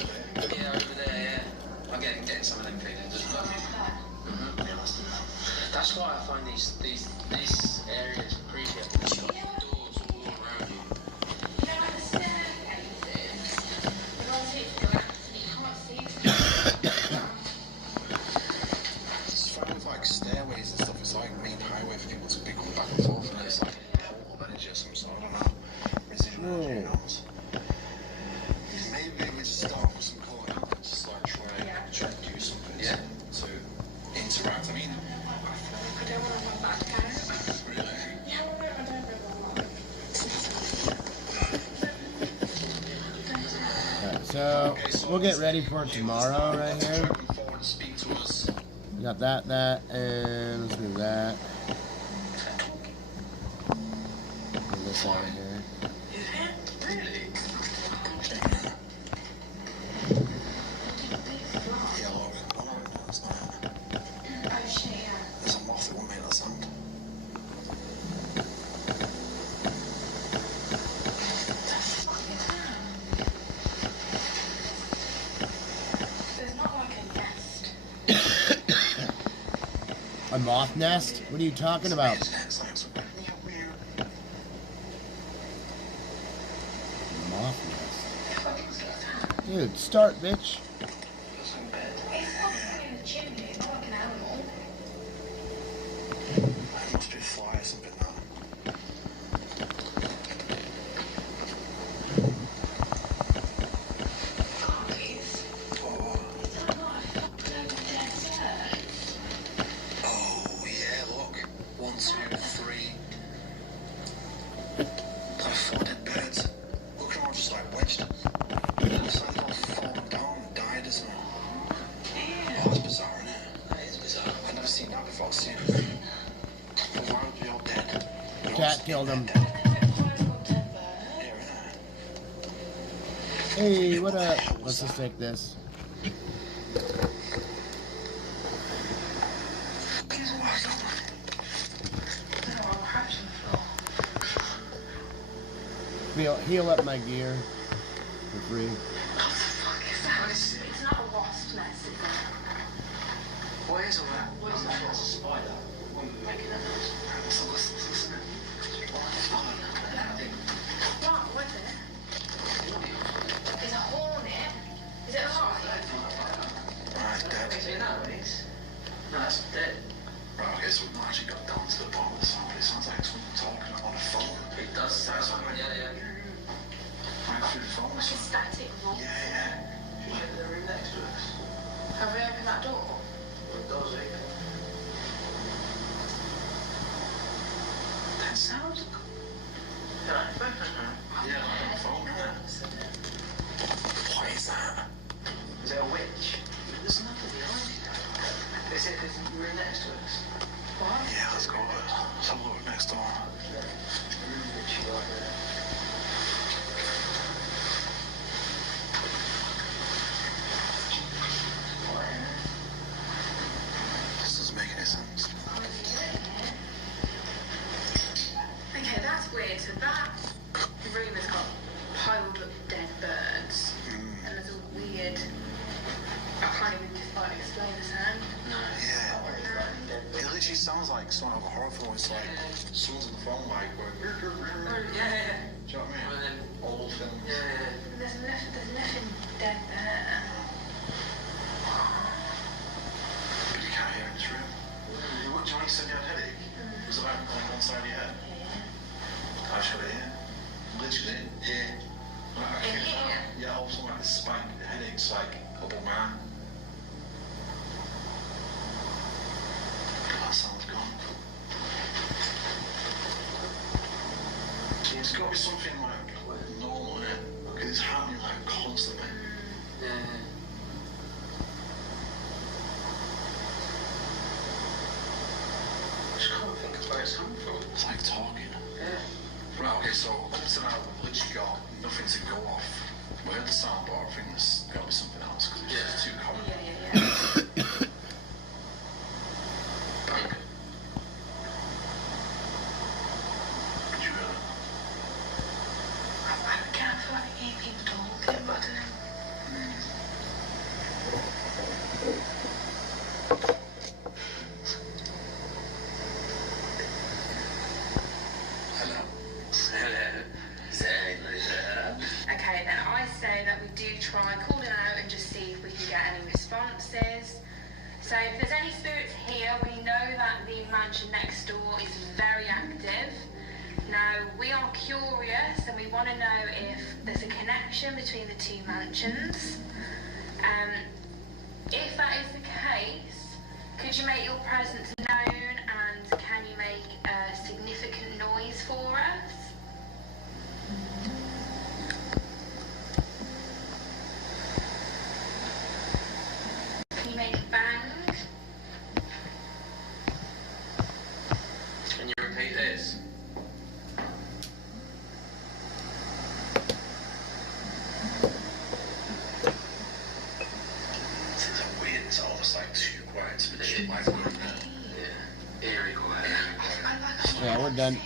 Yeah, over there, yeah. I'm getting some of them feelings as well. That's why I find these areas creepy. You've got doors all around you. You know, like the staircases. When I was here to relax and you can't see it. It's fine with like stairways and stuff. It's like main highway for people to be going back and forth, and it's like a portal energy or some sort. I don't know. Residual energy, who knows? Maybe we just start with some colour and just like try to do something to interact. I mean, I don't want to run back down. really. Yeah, I don't Alright, so we'll get ready for tomorrow right here. Come forward and speak to us. We got that, and let's move that. Move this out of here. Really? Yeah, look. Oh, no, it's not. Oh, shit, yeah. There's a moth that won't make that sound. There's not like a nest. A moth nest? What are you talking about? Moth nest. Dude, start, bitch. It's fucking in the chimney. It's not like an animal. It must be a fly or something now. Guys, Oh, is that not a fucking load of dead birds? oh yeah, look. 1, 2, 3. Like 4 dead birds. Look at all just like wedged. It's like they've all fallen down and died or something. Oh, that's bizarre, isn't it? That is bizarre. I've never seen that before. Seen it. But why would we all dead? Cat killed him. Quite a lot of dead birds. Yeah, innit? Hey, what up? Let's just take this. Heal up my gear for free. It's not a wasp nest, is it? What is all that? What is that? It's a spider. Making a noise. It's a listen, isn't it? What? What is it? It's a hornet. Is it a hive? Right, dead. Is it that way? No, it's dead. Right, okay, so we've actually got down to the bottom of the song, but it sounds like someone talking on a phone. It does sound like, yeah. Right through the phone or Like a something. static voice. Yeah. Should we get the room next to us? Have we opened that door? It does, eh? That sounds cool. Yeah, like on the phone, isn't it? What is that? Is it a witch? There's nothing behind it. Is it the room next to us? What? Yeah, let's go. Let's have a look next door. literally sounds like someone of a horror film. It's like someone's on the phone, like going. Yeah. Do you know what I mean? Old films. Yeah. There's nothing dead there. But you can't hear in this room. What do you want? You said you had a headache. Was it like on one side of your head? I just had it here. Literally here. Like, I can't. Here? Yeah, also like a spike. The headache's like up on my arm. That sound's gone. It's got to be something like normal, innit? Because it's happening like constantly. Yeah. I just can't think of where it's coming from. It's like talking. Yeah. Right, okay, so up to now we've literally got nothing to go off. We heard the sound, but I think there's got to be something else because it's just too common. Bang. Did you hear that? I can't feel like I hear people talking, but I don't know. Hello. Okay, then I say that we do try calling out and just see if we can get any responses. So if there's any spirits here, we know that the mansion next door is very active. Now, we are curious and we want to know if there's a connection between the two mansions. If that is the case, could you make your presence known and can you make a significant noise for us? Can you make a bang? Can you repeat this? It's like weird, it's almost like too quiet to be shit like going there. Yeah. Eerie quiet. Yeah, we're done.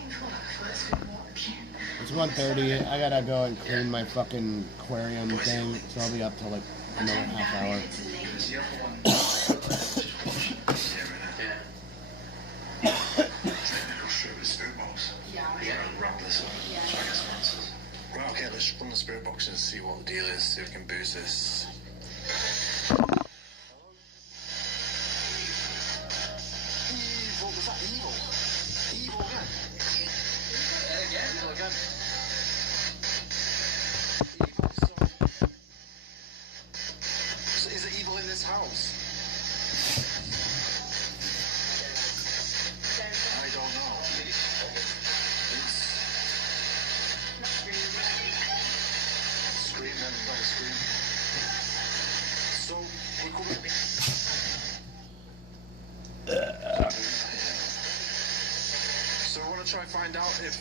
It's 1:30. I gotta go and clean my fucking aquarium thing, so I'll be up till like another half hour. Because the other one, Yeah. go straight with the spirit box. Yeah. Try and wrap this up. Try and get some answers. Right, okay, let's run the spirit box and see what the deal is, see if we can boost this. Evil, was that evil? Evil again? Again. Evil, so is it evil in this house? I don't know. Scream then, like a scream. So, we could be... So we want to try and find out if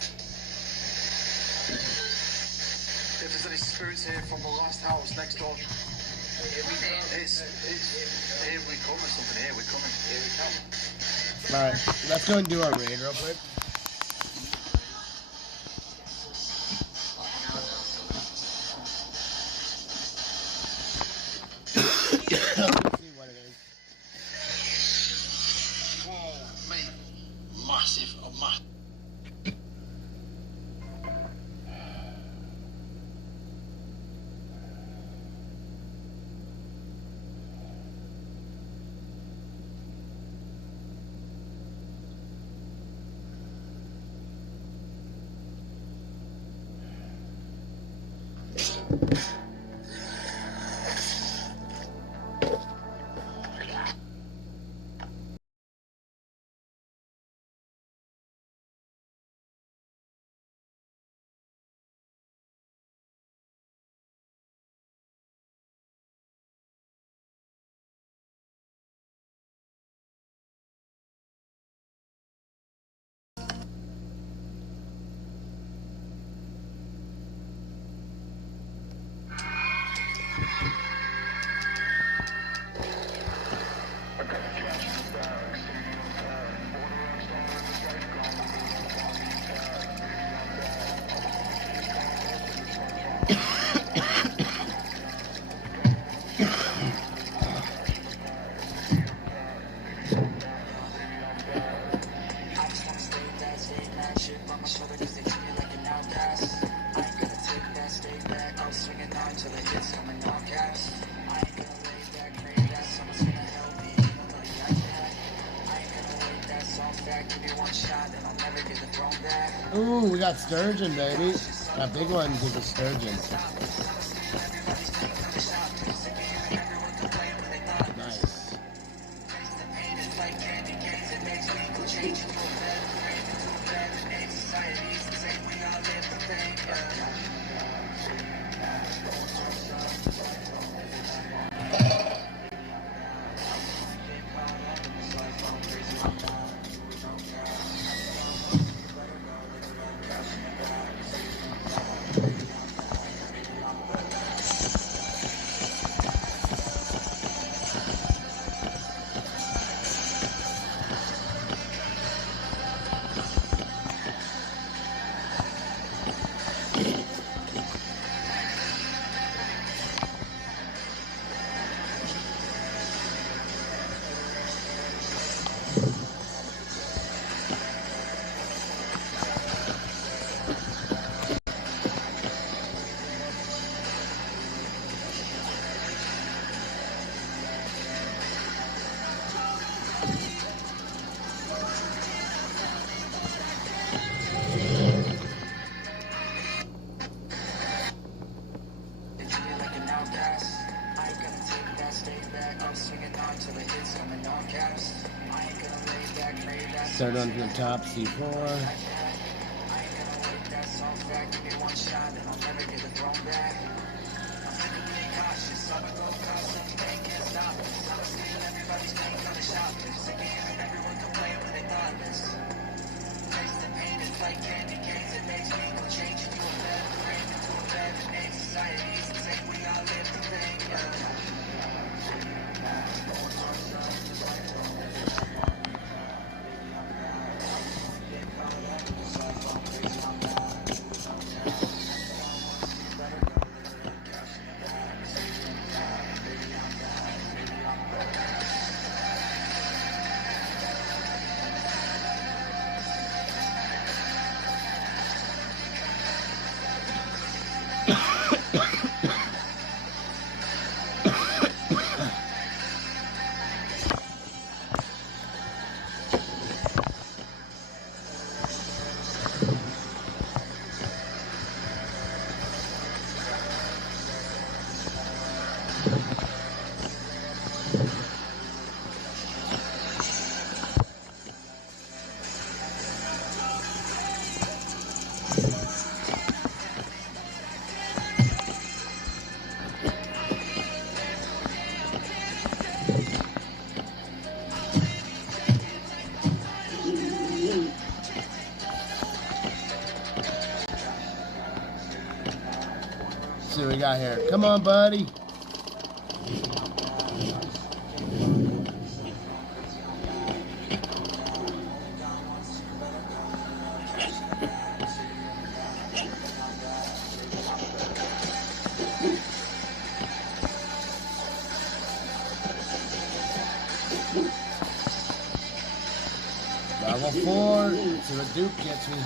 there's any spirits here from the last house next door. It's here we come or something. Here we coming. Here we come. Alright, let's go and do our raid real quick. Let's see what it is. Whoa, mate. Massive, massive. Ooh, we got sturgeon, baby. Got big ones with the sturgeon. Nice. Start on to the top, C4. See what we got here. Come on, buddy. Level 4. Let's see what Duke gets me.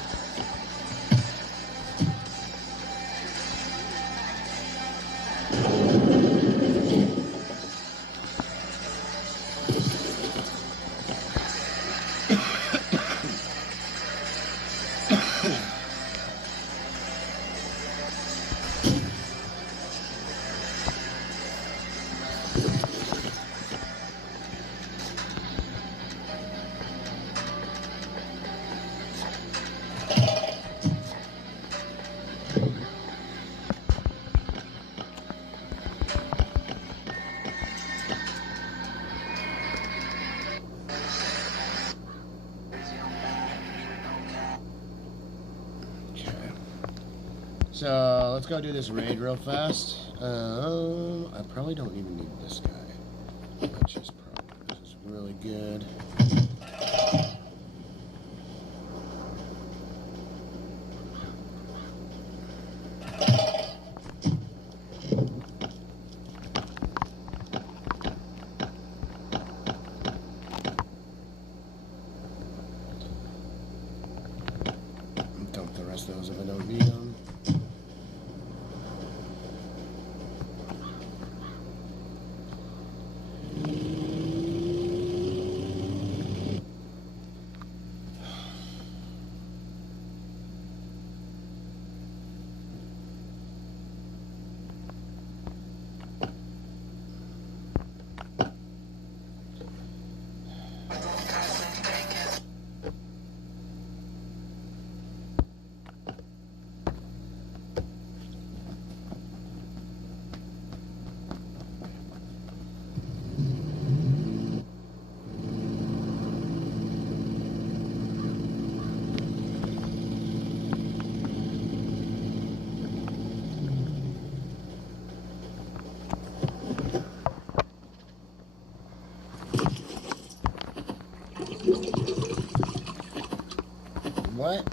So let's go do this raid real fast. I probably don't even need this guy. Let's just this is really good. Dump the rest of those if I don't need them. What?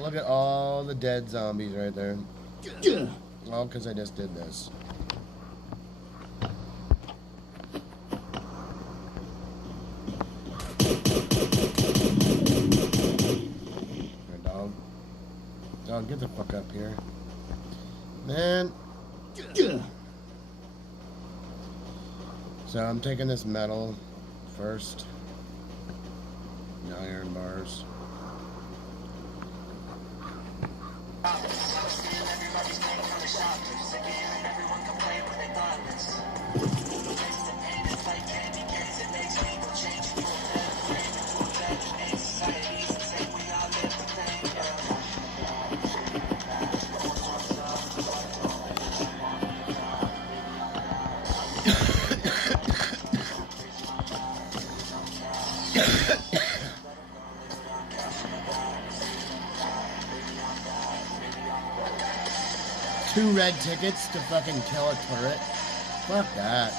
Look at all the dead zombies right there. All because I just did this. Dog. Dog, get the fuck up here. Man. So I'm taking this metal first. The iron bars. Two red tickets to fucking kill a turret? Fuck that.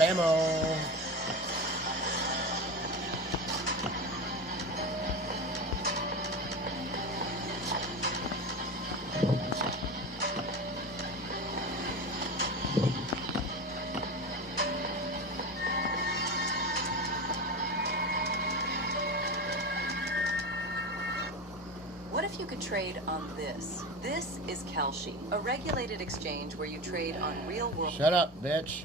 Bammo. What if you could trade on this? This is Kalshi, a regulated exchange where you trade on real world. Shut up, bitch.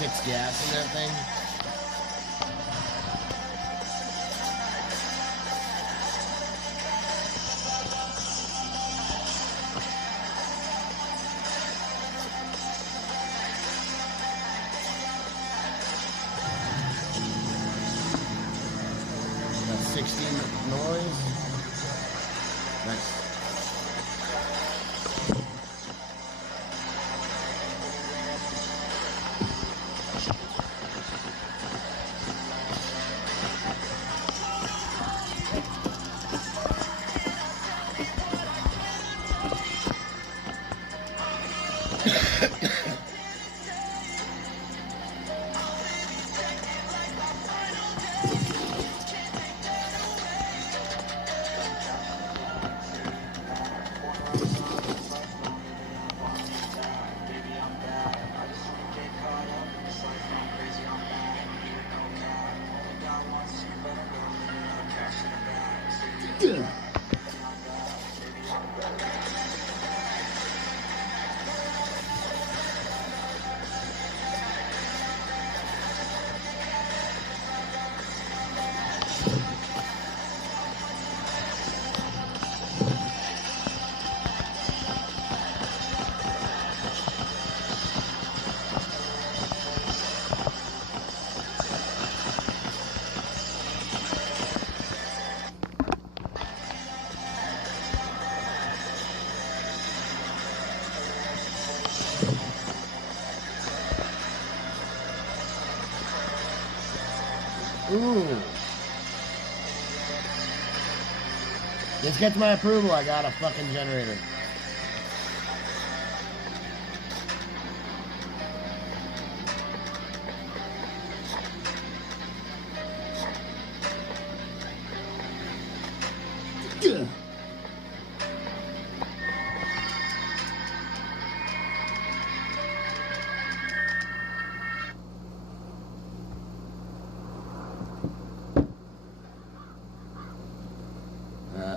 6 gas in that thing. That's 16 noise. Nice. Ooh. This gets my approval. I got a fucking generator.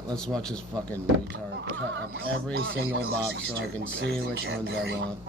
Let's watch this fucking retard cut up every single box so I can see which ones I want.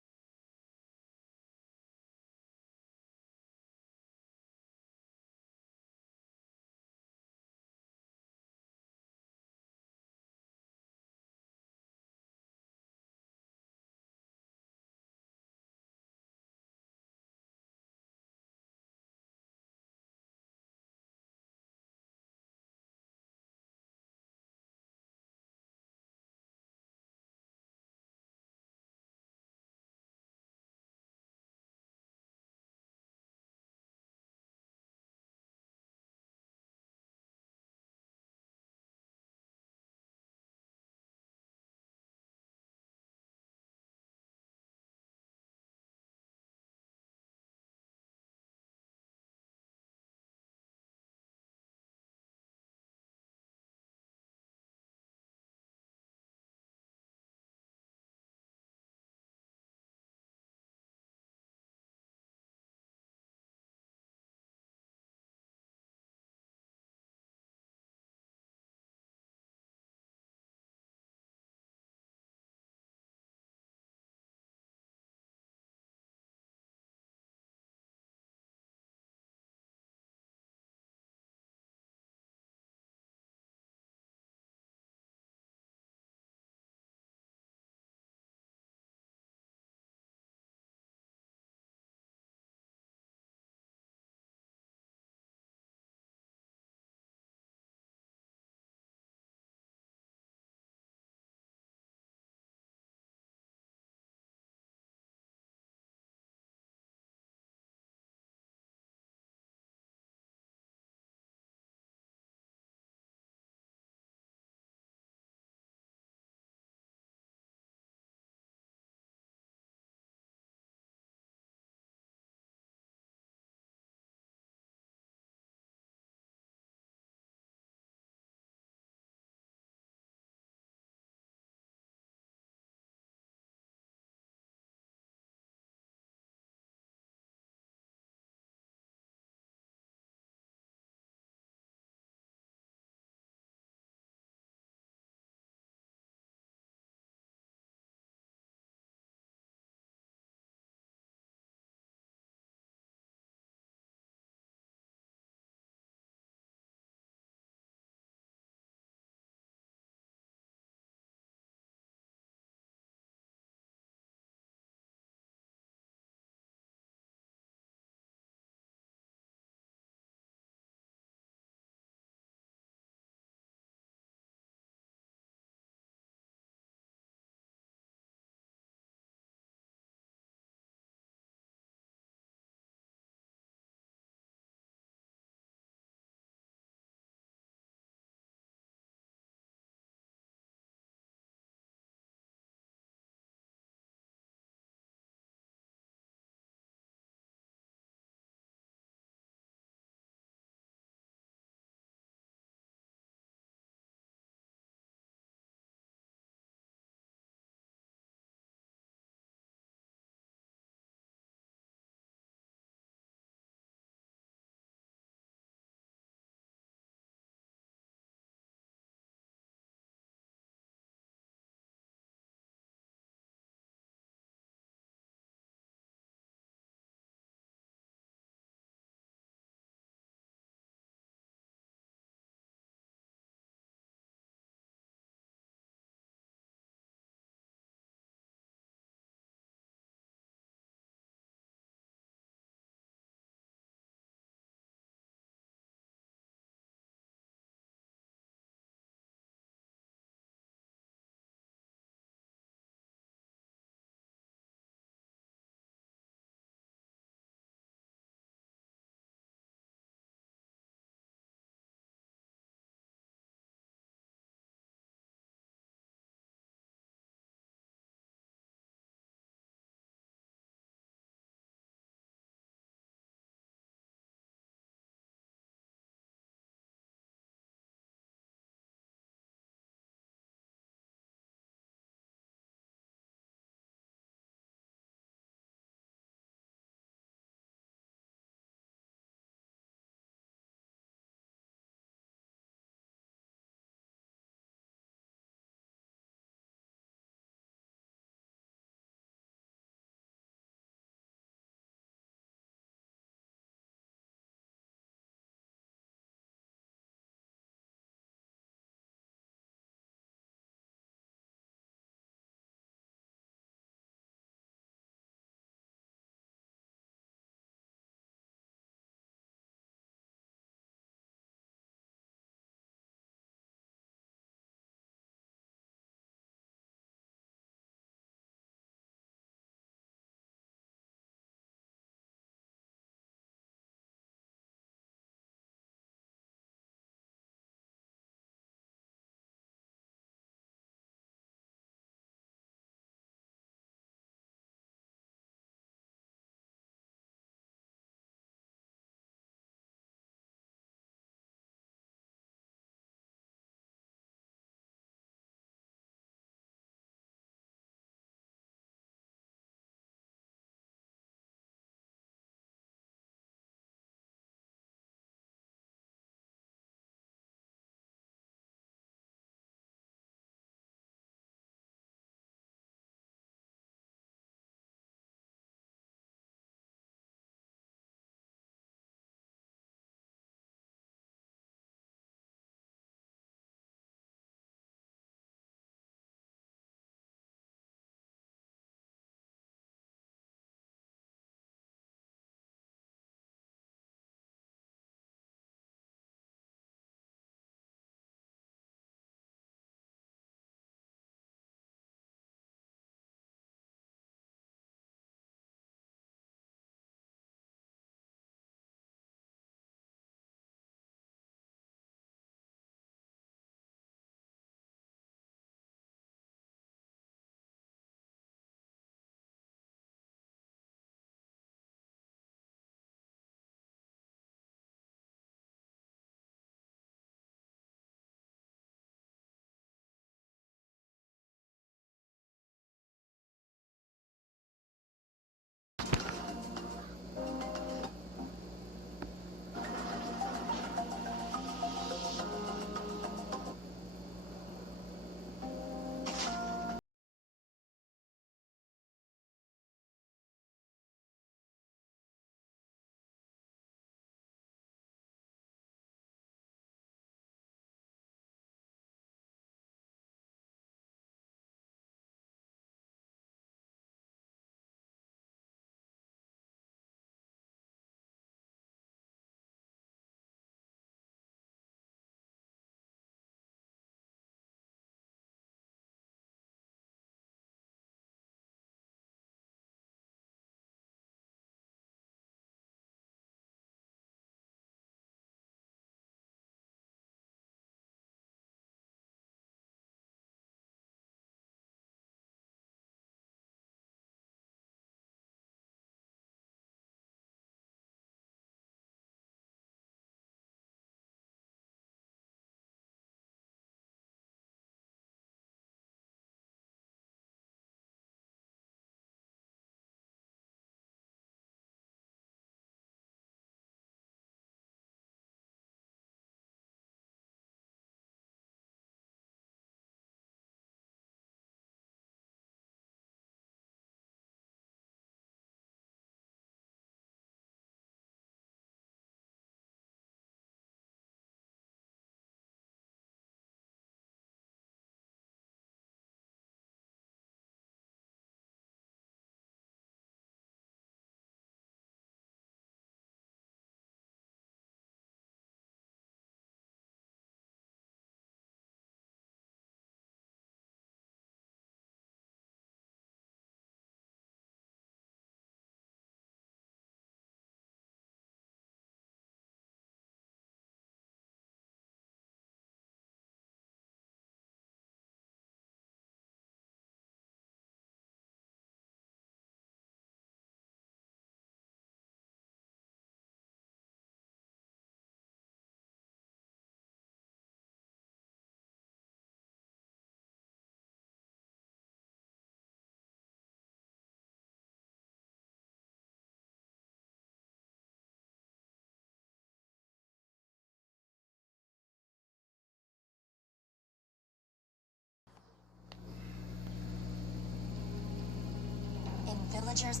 signatures.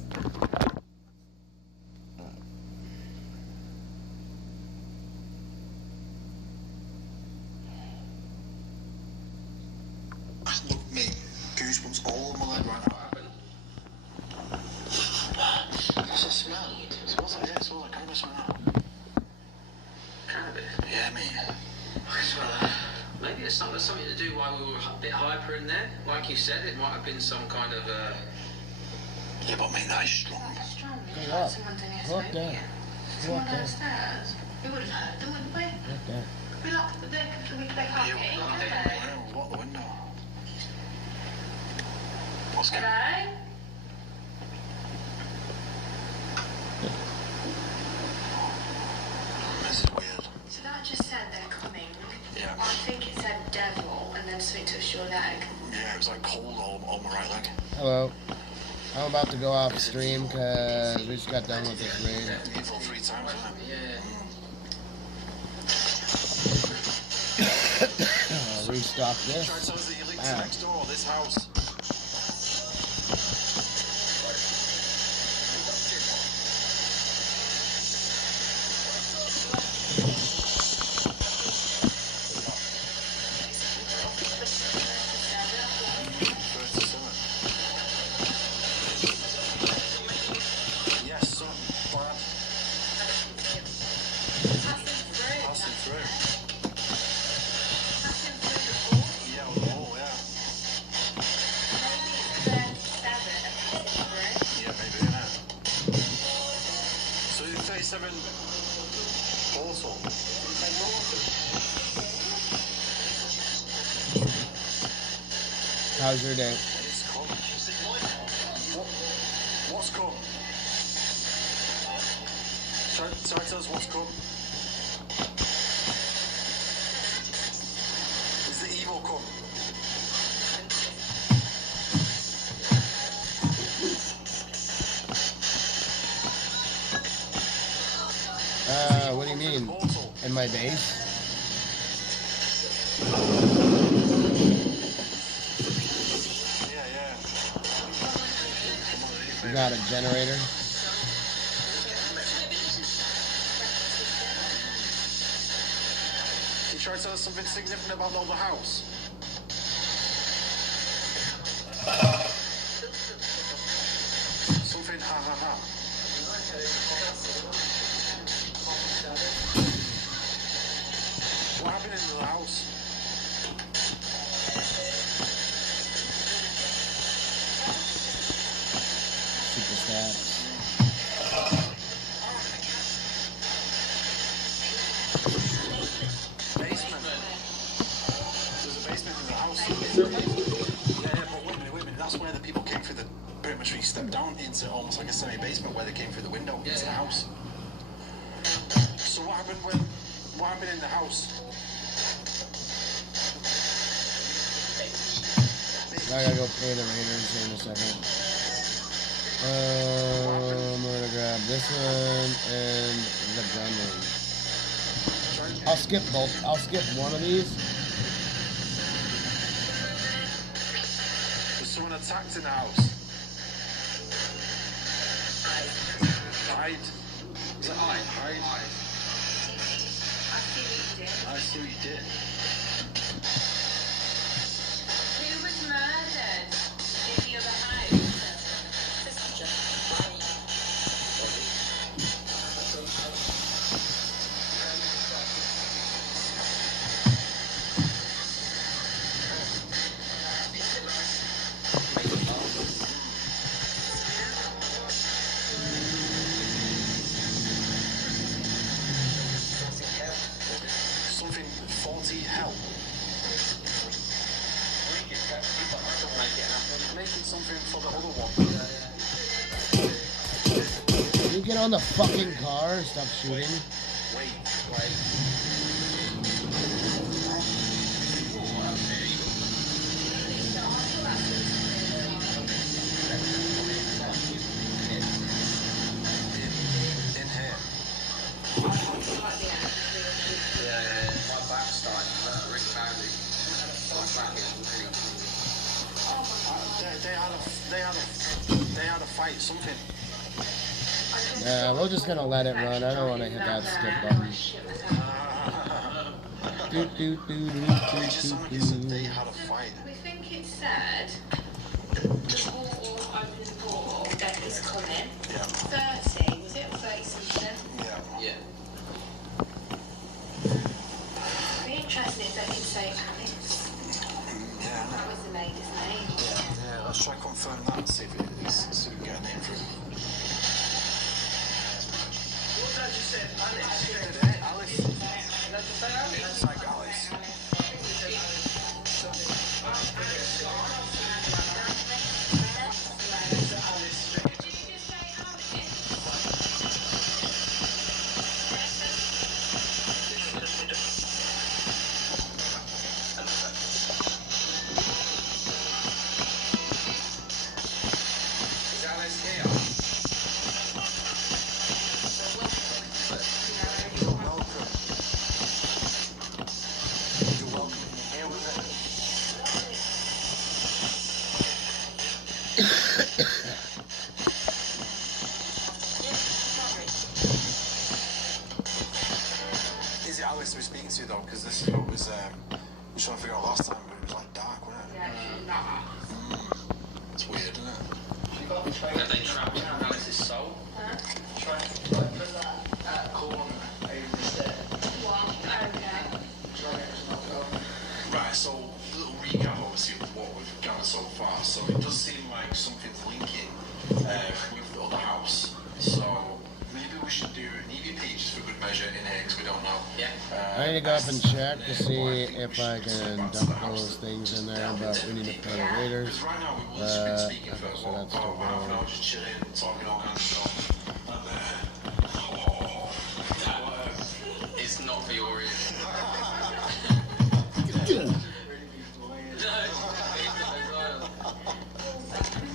Look, mate, goosebumps all on my leg right now. What's the smell? It smells like, it smells like cannabis right now. Cannabis? Yeah, mate. Maybe it's something to do why we were a bit hyper in there. Like you said, it might have been some kind of Yeah, but mate, that is strong. Strong. Go up. Someone's in here Go up smoking. there. Go Someone up there. downstairs. We would have heard them, wouldn't we? Right there. We locked the door because they can't Yeah, get in, we'll can they? lock the window. What's going on? Hello? This is weird. So that just said they're coming. Yeah. I think it said devil and then something to assure leg. Yeah, it was like cold on my right leg. Hello. I'm about to go off stream because we just got done with this raid. Evil 3 times, isn't it? Restock Try to this. tell us that you linked to next door, this house. Yes, son. Brad. Passing through. Yeah, on the wall, yeah. Yeah, maybe, innit? So you 37 portal. How's your day? It's come. What's come? Try to tell us what's come. Is the evil come? What do you mean? Portal. In my base? Yeah, yeah. You got a generator? Can you try to tell us something significant about the other house? Something ha ha ha. What happened in the house? Super stats. Basement. There's a basement in the house. Yeah, but wait a minute. That's where the people came through the perimetry, stepped down into almost like a semi-basement where they came through the window into the house. So what happened in the house? I gotta go pay the raiders here in a second. I'm gonna grab this one and the gun one. I'll skip both. I'll skip one of these. Was someone attacked in the house? Hide. Is it hide? Hide. I see what you did. Who was murdered in the other house? Something 40 hell. Making something for the other one. Can you get on the fucking car? Stop shooting. Wait. In here. Yeah, my back's starting to hurt really badly. My back is really... They had a fight something. Yeah, we're just gonna let it run. I don't want to hit that skip button. Somebody said they had a fight. We think it said the portal, open portal that is coming. Yeah. 30, was it 30 something? Yeah. It'd be interesting if they could say Alice. Yeah. That was the lady's name. Yeah, let's try and confirm that and see if it is, see if we get a name for it. What did you say? Alice. Alice. Alice. It's like Alice. Is Alice here? You're welcome. You're welcome in here with it. Is it Alice we're speaking to though? Because this is what was we were trying to figure out last time, but it was like dark, wasn't it? Yeah, It's weird, isn't it? Have they trapped Alice's soul? What? Okay. Right, so a little recap obviously of what we've done so far. So it does seem like something's linking with the other house. So maybe we should do an EVP just for good measure in here because we don't know. Yeah. I need to go up and check to see if I can dump those things in there, but we need to pay the waiters. Because right now we've just been speaking for So that's still about half an hour, going. just chilling, talking all kinds of stuff. And It's not for your ears.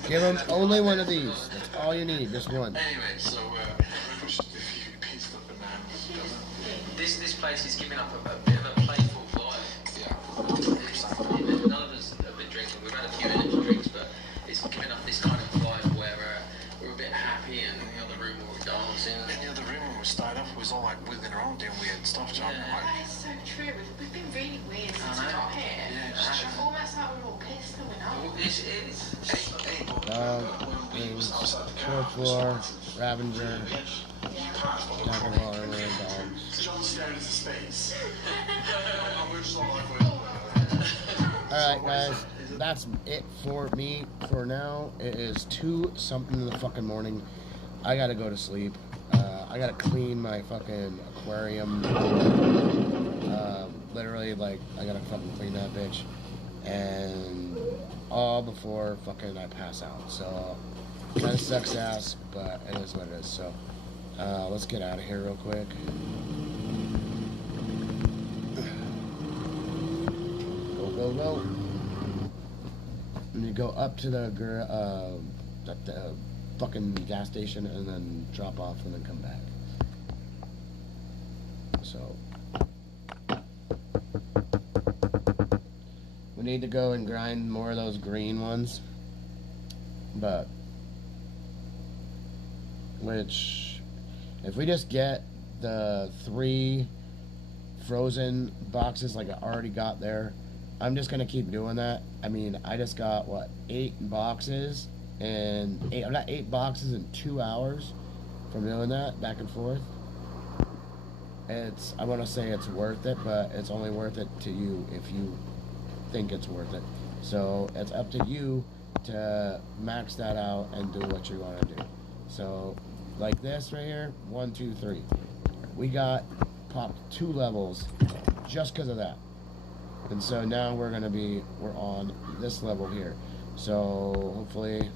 Give them only one of these. That's all you need, just one. anyway, so we should do EVP stuff in there. This place is giving up a bit of a playful vibe. Yeah. None of us have been drinking. We've had a few energy drinks, but it's giving up this kind of vibe where we're a bit happy and in the other room we're dancing. In the other room when we started off, we was all like wiggling around doing weird stuff, John. Yeah. Like, That is so true. We've been really weird since I we know. got here. yeah, just chilling. Almost like we're all pissed and we're not. Fourth floor, Ravenger, Dr. Water, dogs. John stared into space. Alright guys, that's it for me for now. It is 2-something in the fucking morning. I gotta go to sleep. I gotta clean my fucking aquarium. Literally, like, I gotta fucking clean that bitch. And all before fucking I pass out. So, kinda sucks ass, but it is what it is. So, let's get out of here real quick. Go. And you go up to the fucking gas station and then drop off and then come back. So we need to go and grind more of those green ones, but which if we just get the 3 frozen boxes like I already got there, I'm just gonna keep doing that. I mean, I just got what, 8 boxes and I got 8 boxes in 2 hours from doing that back and forth. I want to say it's worth it, but it's only worth it to you if you think it's worth it. So it's up to you to max that out and do what you want to do. So like this right here, 1, 2, 3. We got popped 2 levels just because of that. And so now we're on this level here. So hopefully,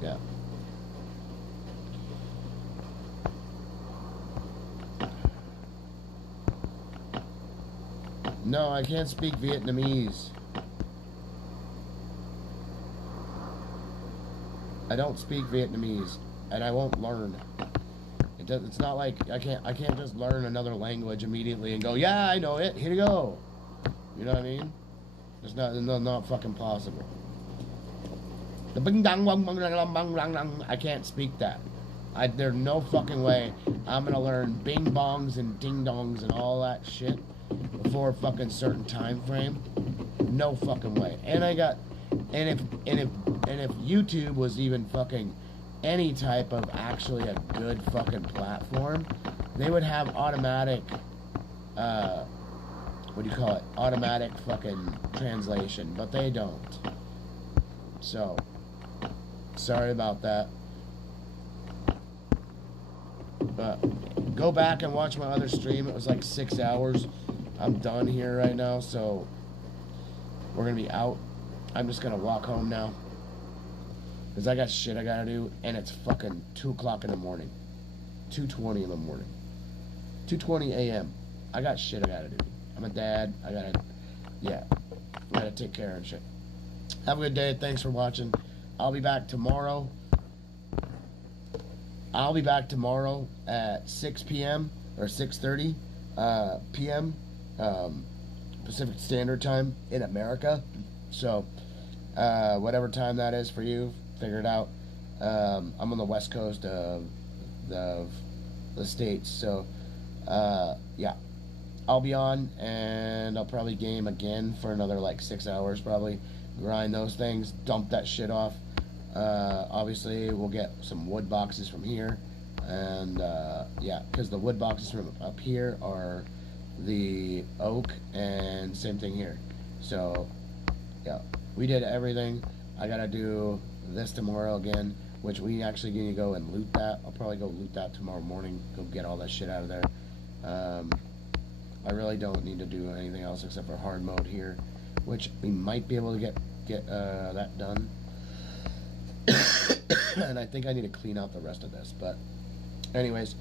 yeah. No, I can't speak Vietnamese. I don't speak Vietnamese, and I won't learn. It's not like I can't just learn another language immediately and go, yeah, I know it. Here you go. You know what I mean? It's not fucking possible. The bing dong bong bong bong bong bong bong. I can't speak that. There's no fucking way I'm gonna learn bing bongs and ding dongs and all that shit before a fucking certain time frame. No fucking way. And if YouTube was even fucking any type of actually a good fucking platform, they would have automatic what do you call it? Automatic fucking translation, but they don't. So sorry about that. But go back and watch my other stream. It was like 6 hours. I'm done here right now, so we're gonna be out. I'm just gonna walk home now because I got shit I gotta do, and it's fucking 2 o'clock in the morning, 2:20 in the morning, 2:20 a.m. I got shit I gotta do. I'm a dad. I gotta take care of shit. Have a good day. Thanks for watching. I'll be back tomorrow. At 6 p.m. or 6:30 p.m. Pacific Standard Time in America. So, whatever time that is for you, figure it out. I'm on the west coast of the States. So, yeah. I'll be on, and I'll probably game again for another like 6 hours, probably. Grind those things, dump that shit off. Obviously, we'll get some wood boxes from here, and yeah, because the wood boxes from up here are the oak, and same thing here. So, yeah, we did everything. I gotta do this tomorrow again, which we actually need to go and loot that. I'll probably go loot that tomorrow morning, go get all that shit out of there. I really don't need to do anything else except for hard mode here, which we might be able to get that done. And I think I need to clean out the rest of this. But anyways,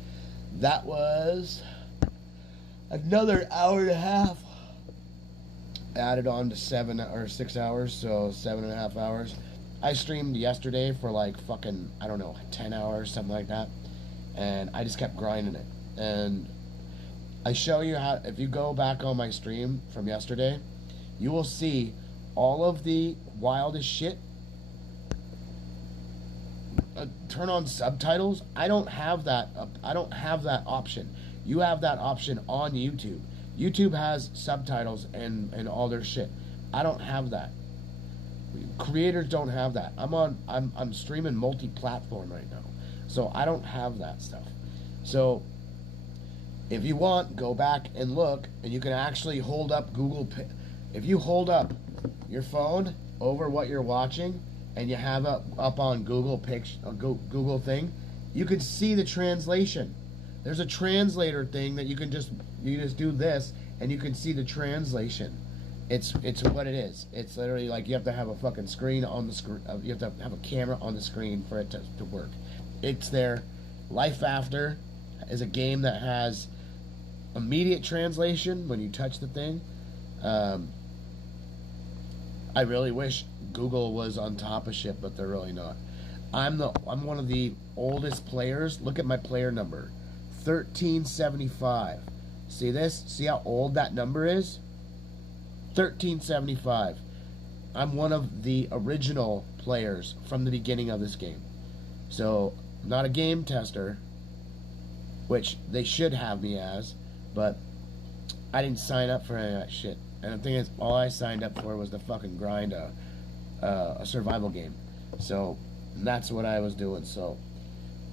that was another hour and a half added on to 7 or 6 hours, so 7.5 hours. I streamed yesterday for like fucking, I don't know, 10 hours, something like that, and I just kept grinding it. And I show you how, if you go back on my stream from yesterday, you will see all of the wildest shit. Turn on subtitles. I don't have that. I don't have that option. You have that option on YouTube. YouTube has subtitles and all their shit. I don't have that. Creators don't have that. I'm streaming multi-platform right now, so I don't have that stuff. So if you want, go back and look, and you can actually hold up if you hold up your phone over what you're watching, and you have it up on Google thing, you can see the translation. There's a translator thing that you just do this, and you can see the translation. It's what it is. It's literally like you have to have a fucking screen on the screen. You have to have a camera on the screen for it to work. It's there. Life After is a game that has immediate translation when you touch the thing. I really wish Google was on top of shit, but they're really not. I'm one of the oldest players. Look at my player number, 1375. See this? See how old that number is? 1375. I'm one of the original players from the beginning of this game. So, I'm not a game tester, which they should have me as, but I didn't sign up for any of that shit. And the thing is, all I signed up for was to fucking grind a survival game. So, that's what I was doing. So,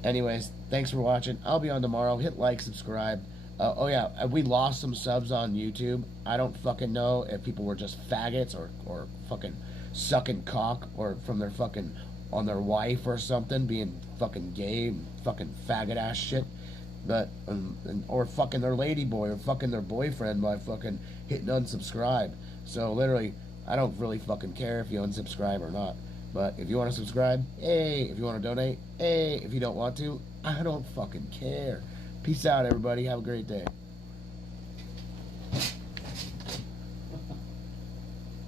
anyways, thanks for watching. I'll be on tomorrow. Hit like, subscribe. Oh yeah, we lost some subs on YouTube. I don't fucking know if people were just faggots or fucking sucking cock, or from their fucking, on their wife or something, being fucking gay and fucking faggot ass shit. But, or fucking their lady boy, or fucking their boyfriend by fucking hitting unsubscribe. So literally, I don't really fucking care if you unsubscribe or not. But if you want to subscribe, hey. If you want to donate, hey. If you don't want to, I don't fucking care. Peace out, everybody. Have a great day.